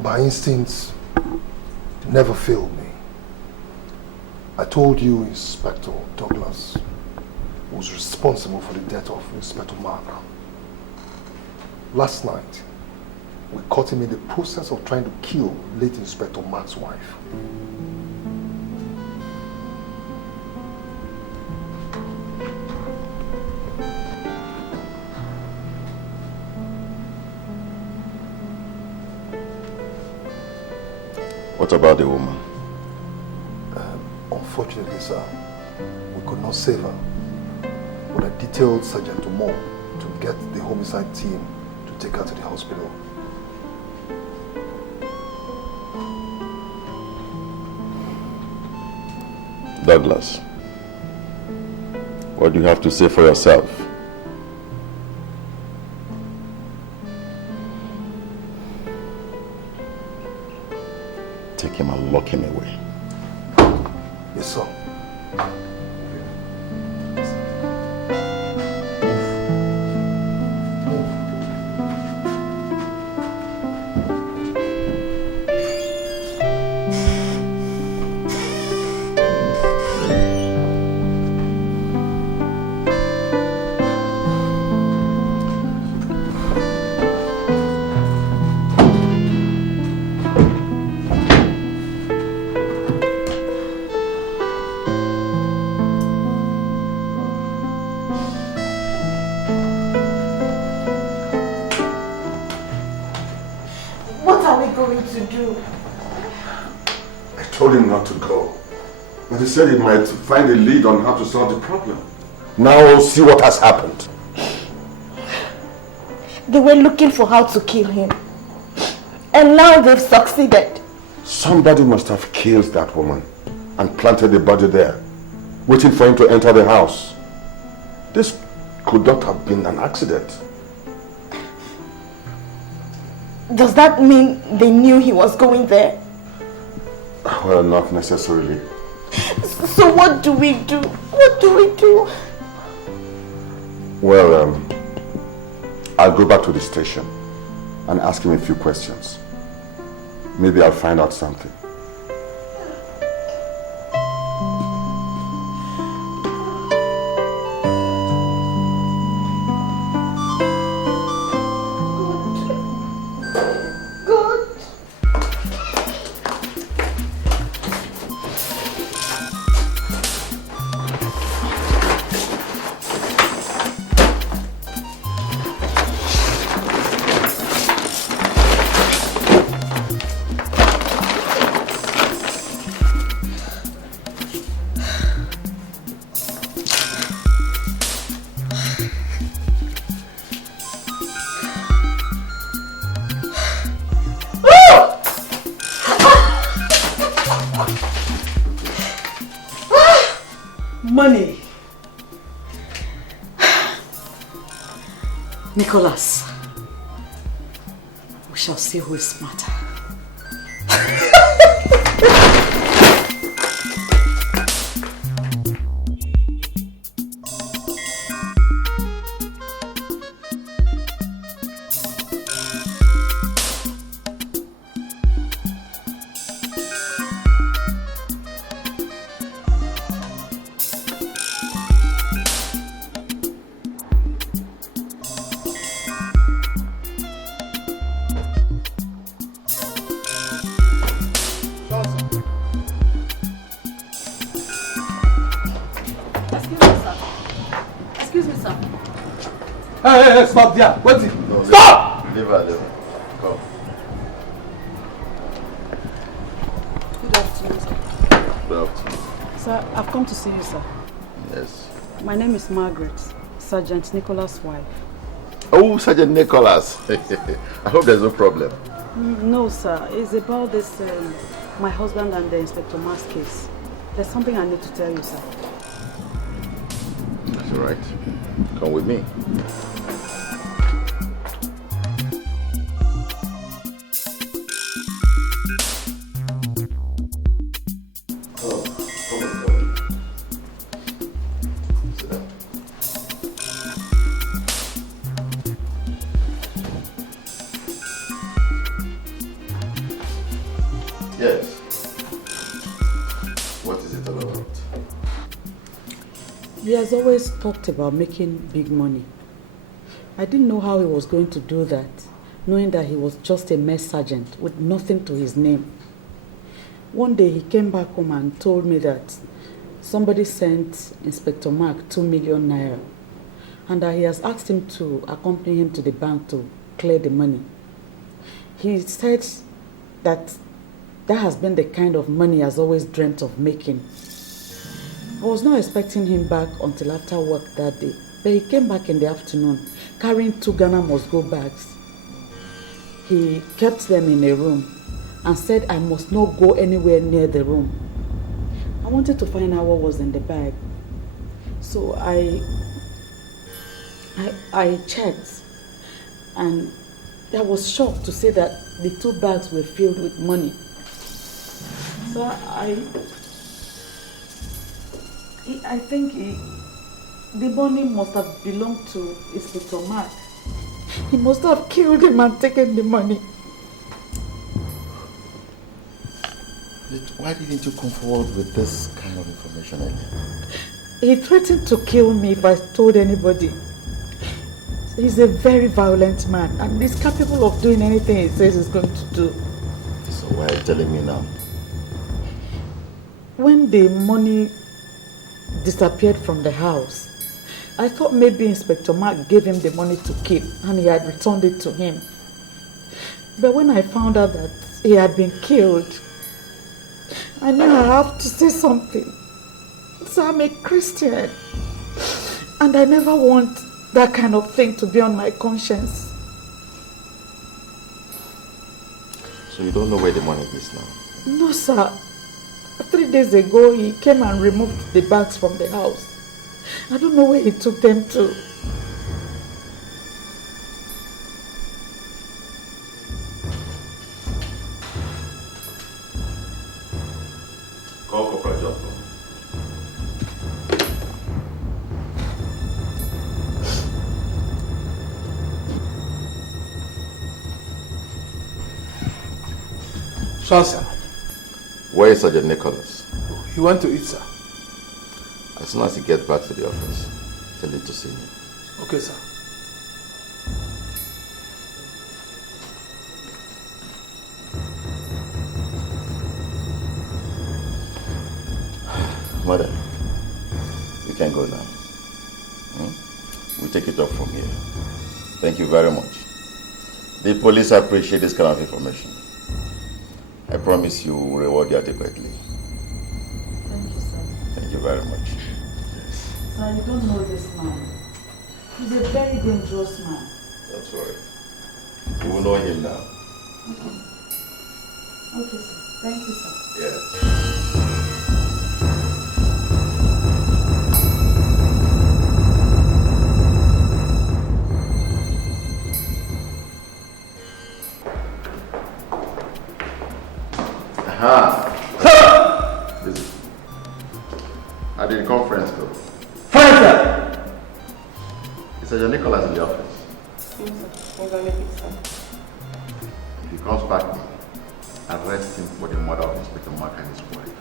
My instincts never failed me. I told you Inspector Douglas was responsible for the death of Inspector Mark. Last night, we caught him in the process of trying to kill late Inspector Mark's wife. What about the woman? Unfortunately, sir, we could not save her. But I detailed Sergeant Omo to get the homicide team to take her to the hospital. Douglas, what do you have to say for yourself? Take him and lock him away. Yes, sir. He said he might find a lead on how to solve the problem. Now we'll see what has happened. They were looking for how to kill him. And now they've succeeded. Somebody must have killed that woman and planted the body there, waiting for him to enter the house. This could not have been an accident. Does that mean they knew he was going there? Well, not necessarily. So what do we do? What do we do? Well, I'll go back to the station and ask him a few questions. Maybe I'll find out something. Nicholas, we shall see who is smarter. Hey, stop there. Wait. No, stop! Leave her. Come. Good afternoon, sir. Good afternoon. Sir, I've come to see you, sir. Yes. My name is Margaret, Sergeant Nicholas' wife. Oh, Sergeant Nicholas. I hope there's no problem. No, sir. It's about this, my husband and the Inspector Mark's case. There's something I need to tell you, sir. That's all right. Come with me. Yes. What is it all about? He has always talked about making big money. I didn't know how he was going to do that, knowing that he was just a mess sergeant with nothing to his name. One day he came back home and told me that somebody sent Inspector Mark 2 million naira and that he has asked him to accompany him to the bank to clear the money. He said that has been the kind of money he has always dreamt of making. I was not expecting him back until after work that day, but he came back in the afternoon carrying 2 Ghana must-go bags. He kept them in a room and said I must not go anywhere near the room. I wanted to find out what was in the bag. So I checked, and I was shocked to see that the 2 bags were filled with money. So I think the money must have belonged to Inspector Mark. He must have killed him and taken the money. Why didn't you come forward with this kind of information earlier? He threatened to kill me if I told anybody. He's a very violent man and he's capable of doing anything he says he's going to do. So why are you telling me now? When the money disappeared from the house, I thought maybe Inspector Mark gave him the money to keep and he had returned it to him. But when I found out that he had been killed, I knew I have to say something. So I'm a Christian and I never want that kind of thing to be on my conscience. So you don't know where the money is now? No, sir. 3 days ago, he came and removed the bags from the house. I don't know where he took them to. Call Corporal Johnson. Sir. Where is Sergeant Nicholas? He went to eat, sir. As soon as he gets back to the office, tell him to see me. Okay, sir. Mother, you can go now. We'll take it up from here. Thank you very much. The police appreciate this kind of information. I promise you will reward you adequately. Thank you, sir. Thank you very much. Sir, you don't know this man. He's a very dangerous man. Don't worry. You will know him now. Okay, sir. Thank you, sir. Yes. Sergeant Nicholas in the office. Yes, sir. We're going to be, sir. If he comes back, arrest him for the murder of Inspector Mark and his wife.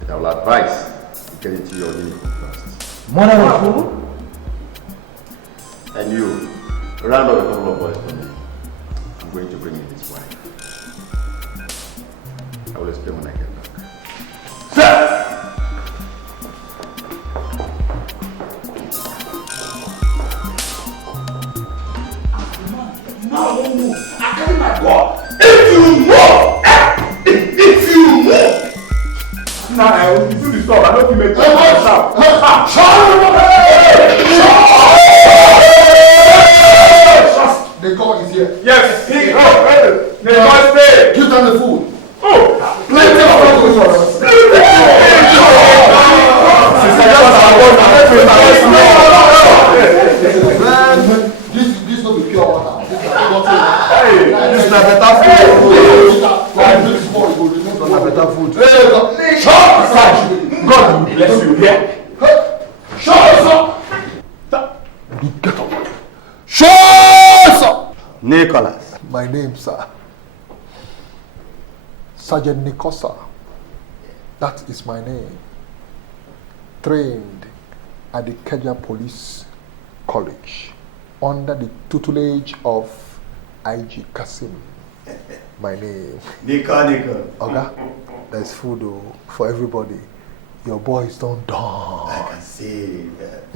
But I will advise you get into your uniform first. Murder of who? And you, round up a couple of boys for me. I'm going to bring in his wife. I will explain when I get back. Sir! No! I tell you my God! If you move! If you move! Now I will do this stuff. I don't feel like The God is here. Yes, pick up. The God stay. Give them the food. Oh! Plenty of food. Man, this not be pure water. This is better food. This is better food. God bless you. Yeah. Shut up! Get up. Shut up! Nicholas. My name, sir. Sergeant Nikosa. That is my name. Trained at the Keja Police College under the tutelage of IG Kasim. My name. Nico. Oga, there's food for everybody. Your boys don't die. I can see.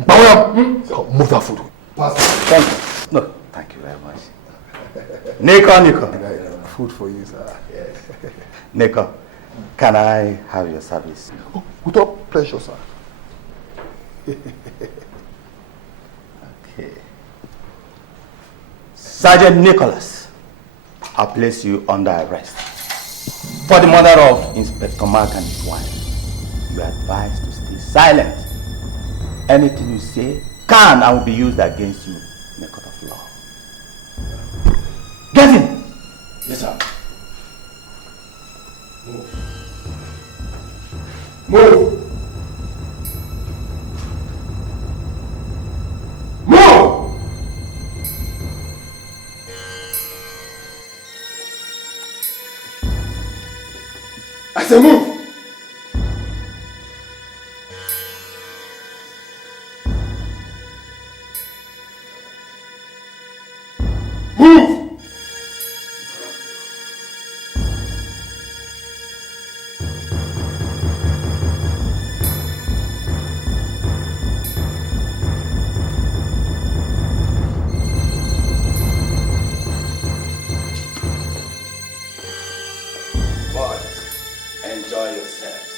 Come, move that food. Pass it. Thank you. No, thank you very much. Nico. Food for you, sir. Yes. Nico, can I have your service? Oh, with all pleasure, sir. Okay. Sergeant Nicholas, I'll place you under arrest for the murder of Inspector Mark and his wife. You are advised to stay silent. Anything you say can and will be used against you in a court of law. Get in! Yes, sir. Move! I say move! Move! Enjoy yourselves.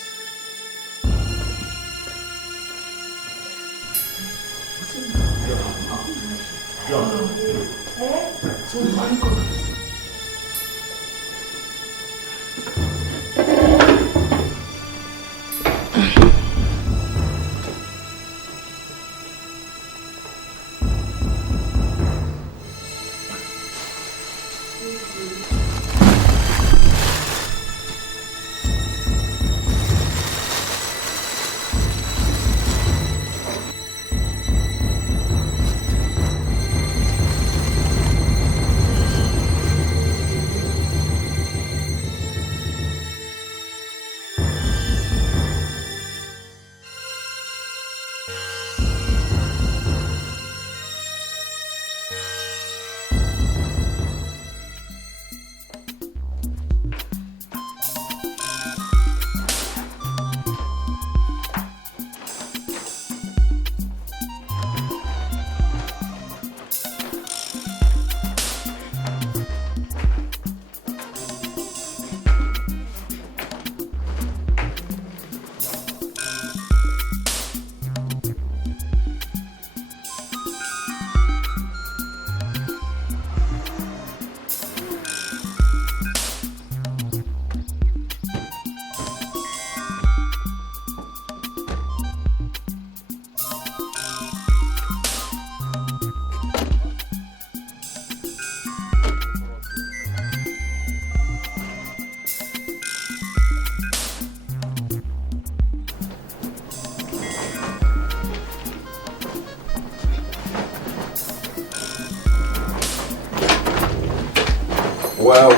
Well.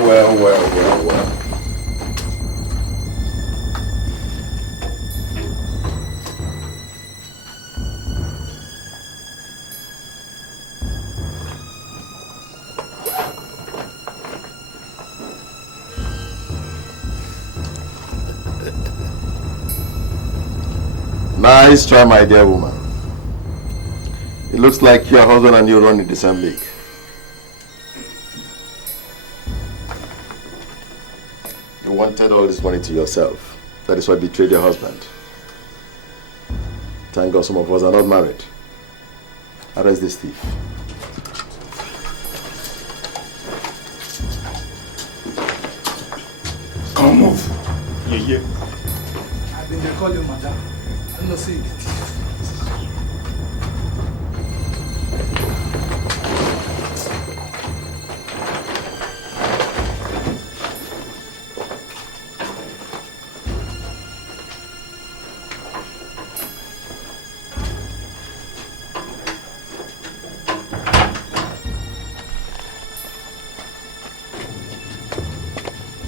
Nice try, my dear woman. It looks like your husband and you run in the same league. You wanted all this money to yourself. That is why you betrayed your husband. Thank God some of us are not married. Arrest this thief. Come move. Yeah. I've been there calling you, madam. I don't see it.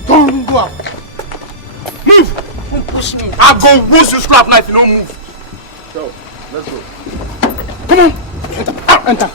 Don't go out. Move! Don't push me. I'll go roast you scrap knife, you don't move. So, let's go. Come on. Enter.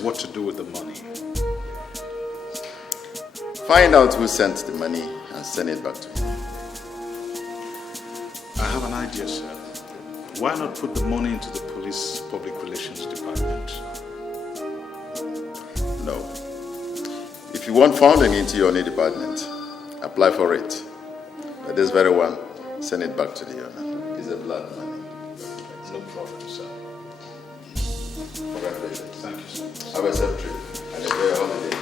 What to do with the money? Find out who sent the money and send it back to him. I have an idea, sir. Why not put the money into the police public relations department? No. If you want funding into your new department, apply for it. But this very one, send it back to the owner. It's a blood money. No problem, sir. Congratulations. Thank you, sir. Have a safe trip and enjoy your holiday.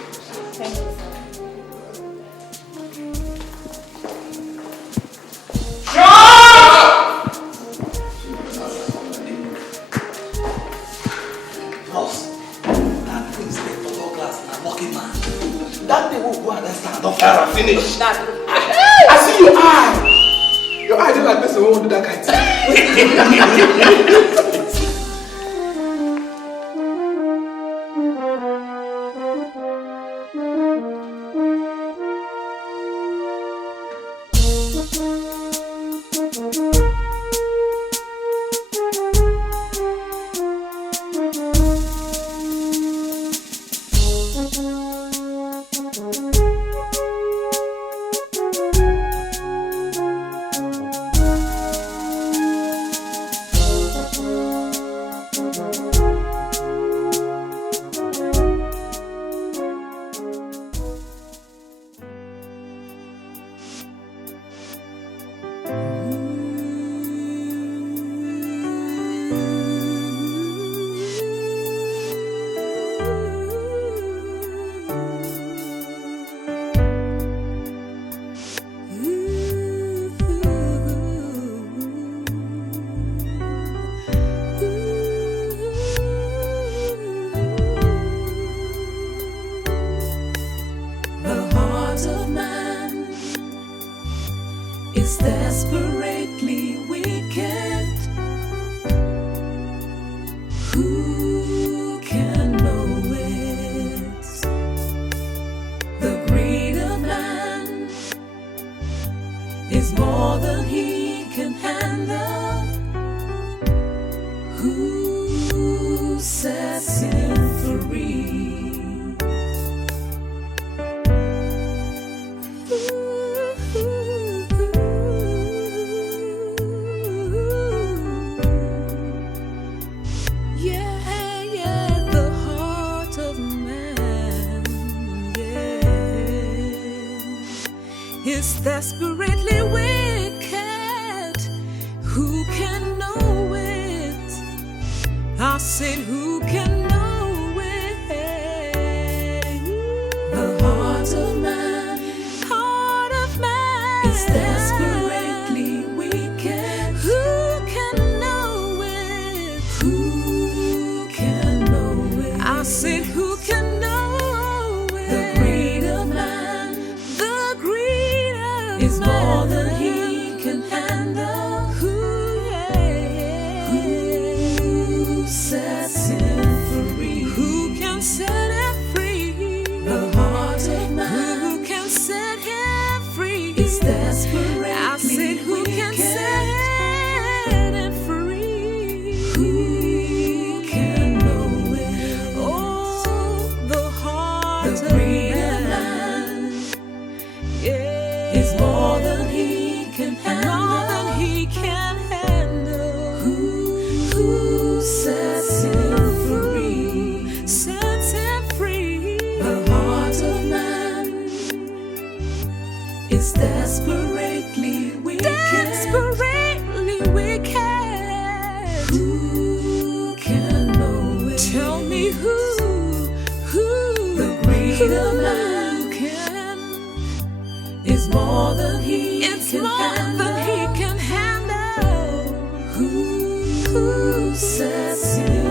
Thank you, Boss, that thing is the photo class and a lucky man. That thing will go and stand up fire and finish. I see your eye. Your eye just like this, won't do that kind of thing. The said, who can know it? The heart of man is desperately wicked. Who can know it? Who can know it? I said, who can know it? The greed of man, the greed of is more than he can handle. Who sets him free? Who can set him free? The heart of man. Who can set him free? Is desperately I said, who can set him free? Who can know it? Oh, the heart of man is more than he can handle. More than he can handle. Who sets him free? Sets him free. The heart of man is desperately wicked. Desperately wicked. Who can know it? Tell me who the greed of man can is more than he can handle. Than he can handle. Who sets him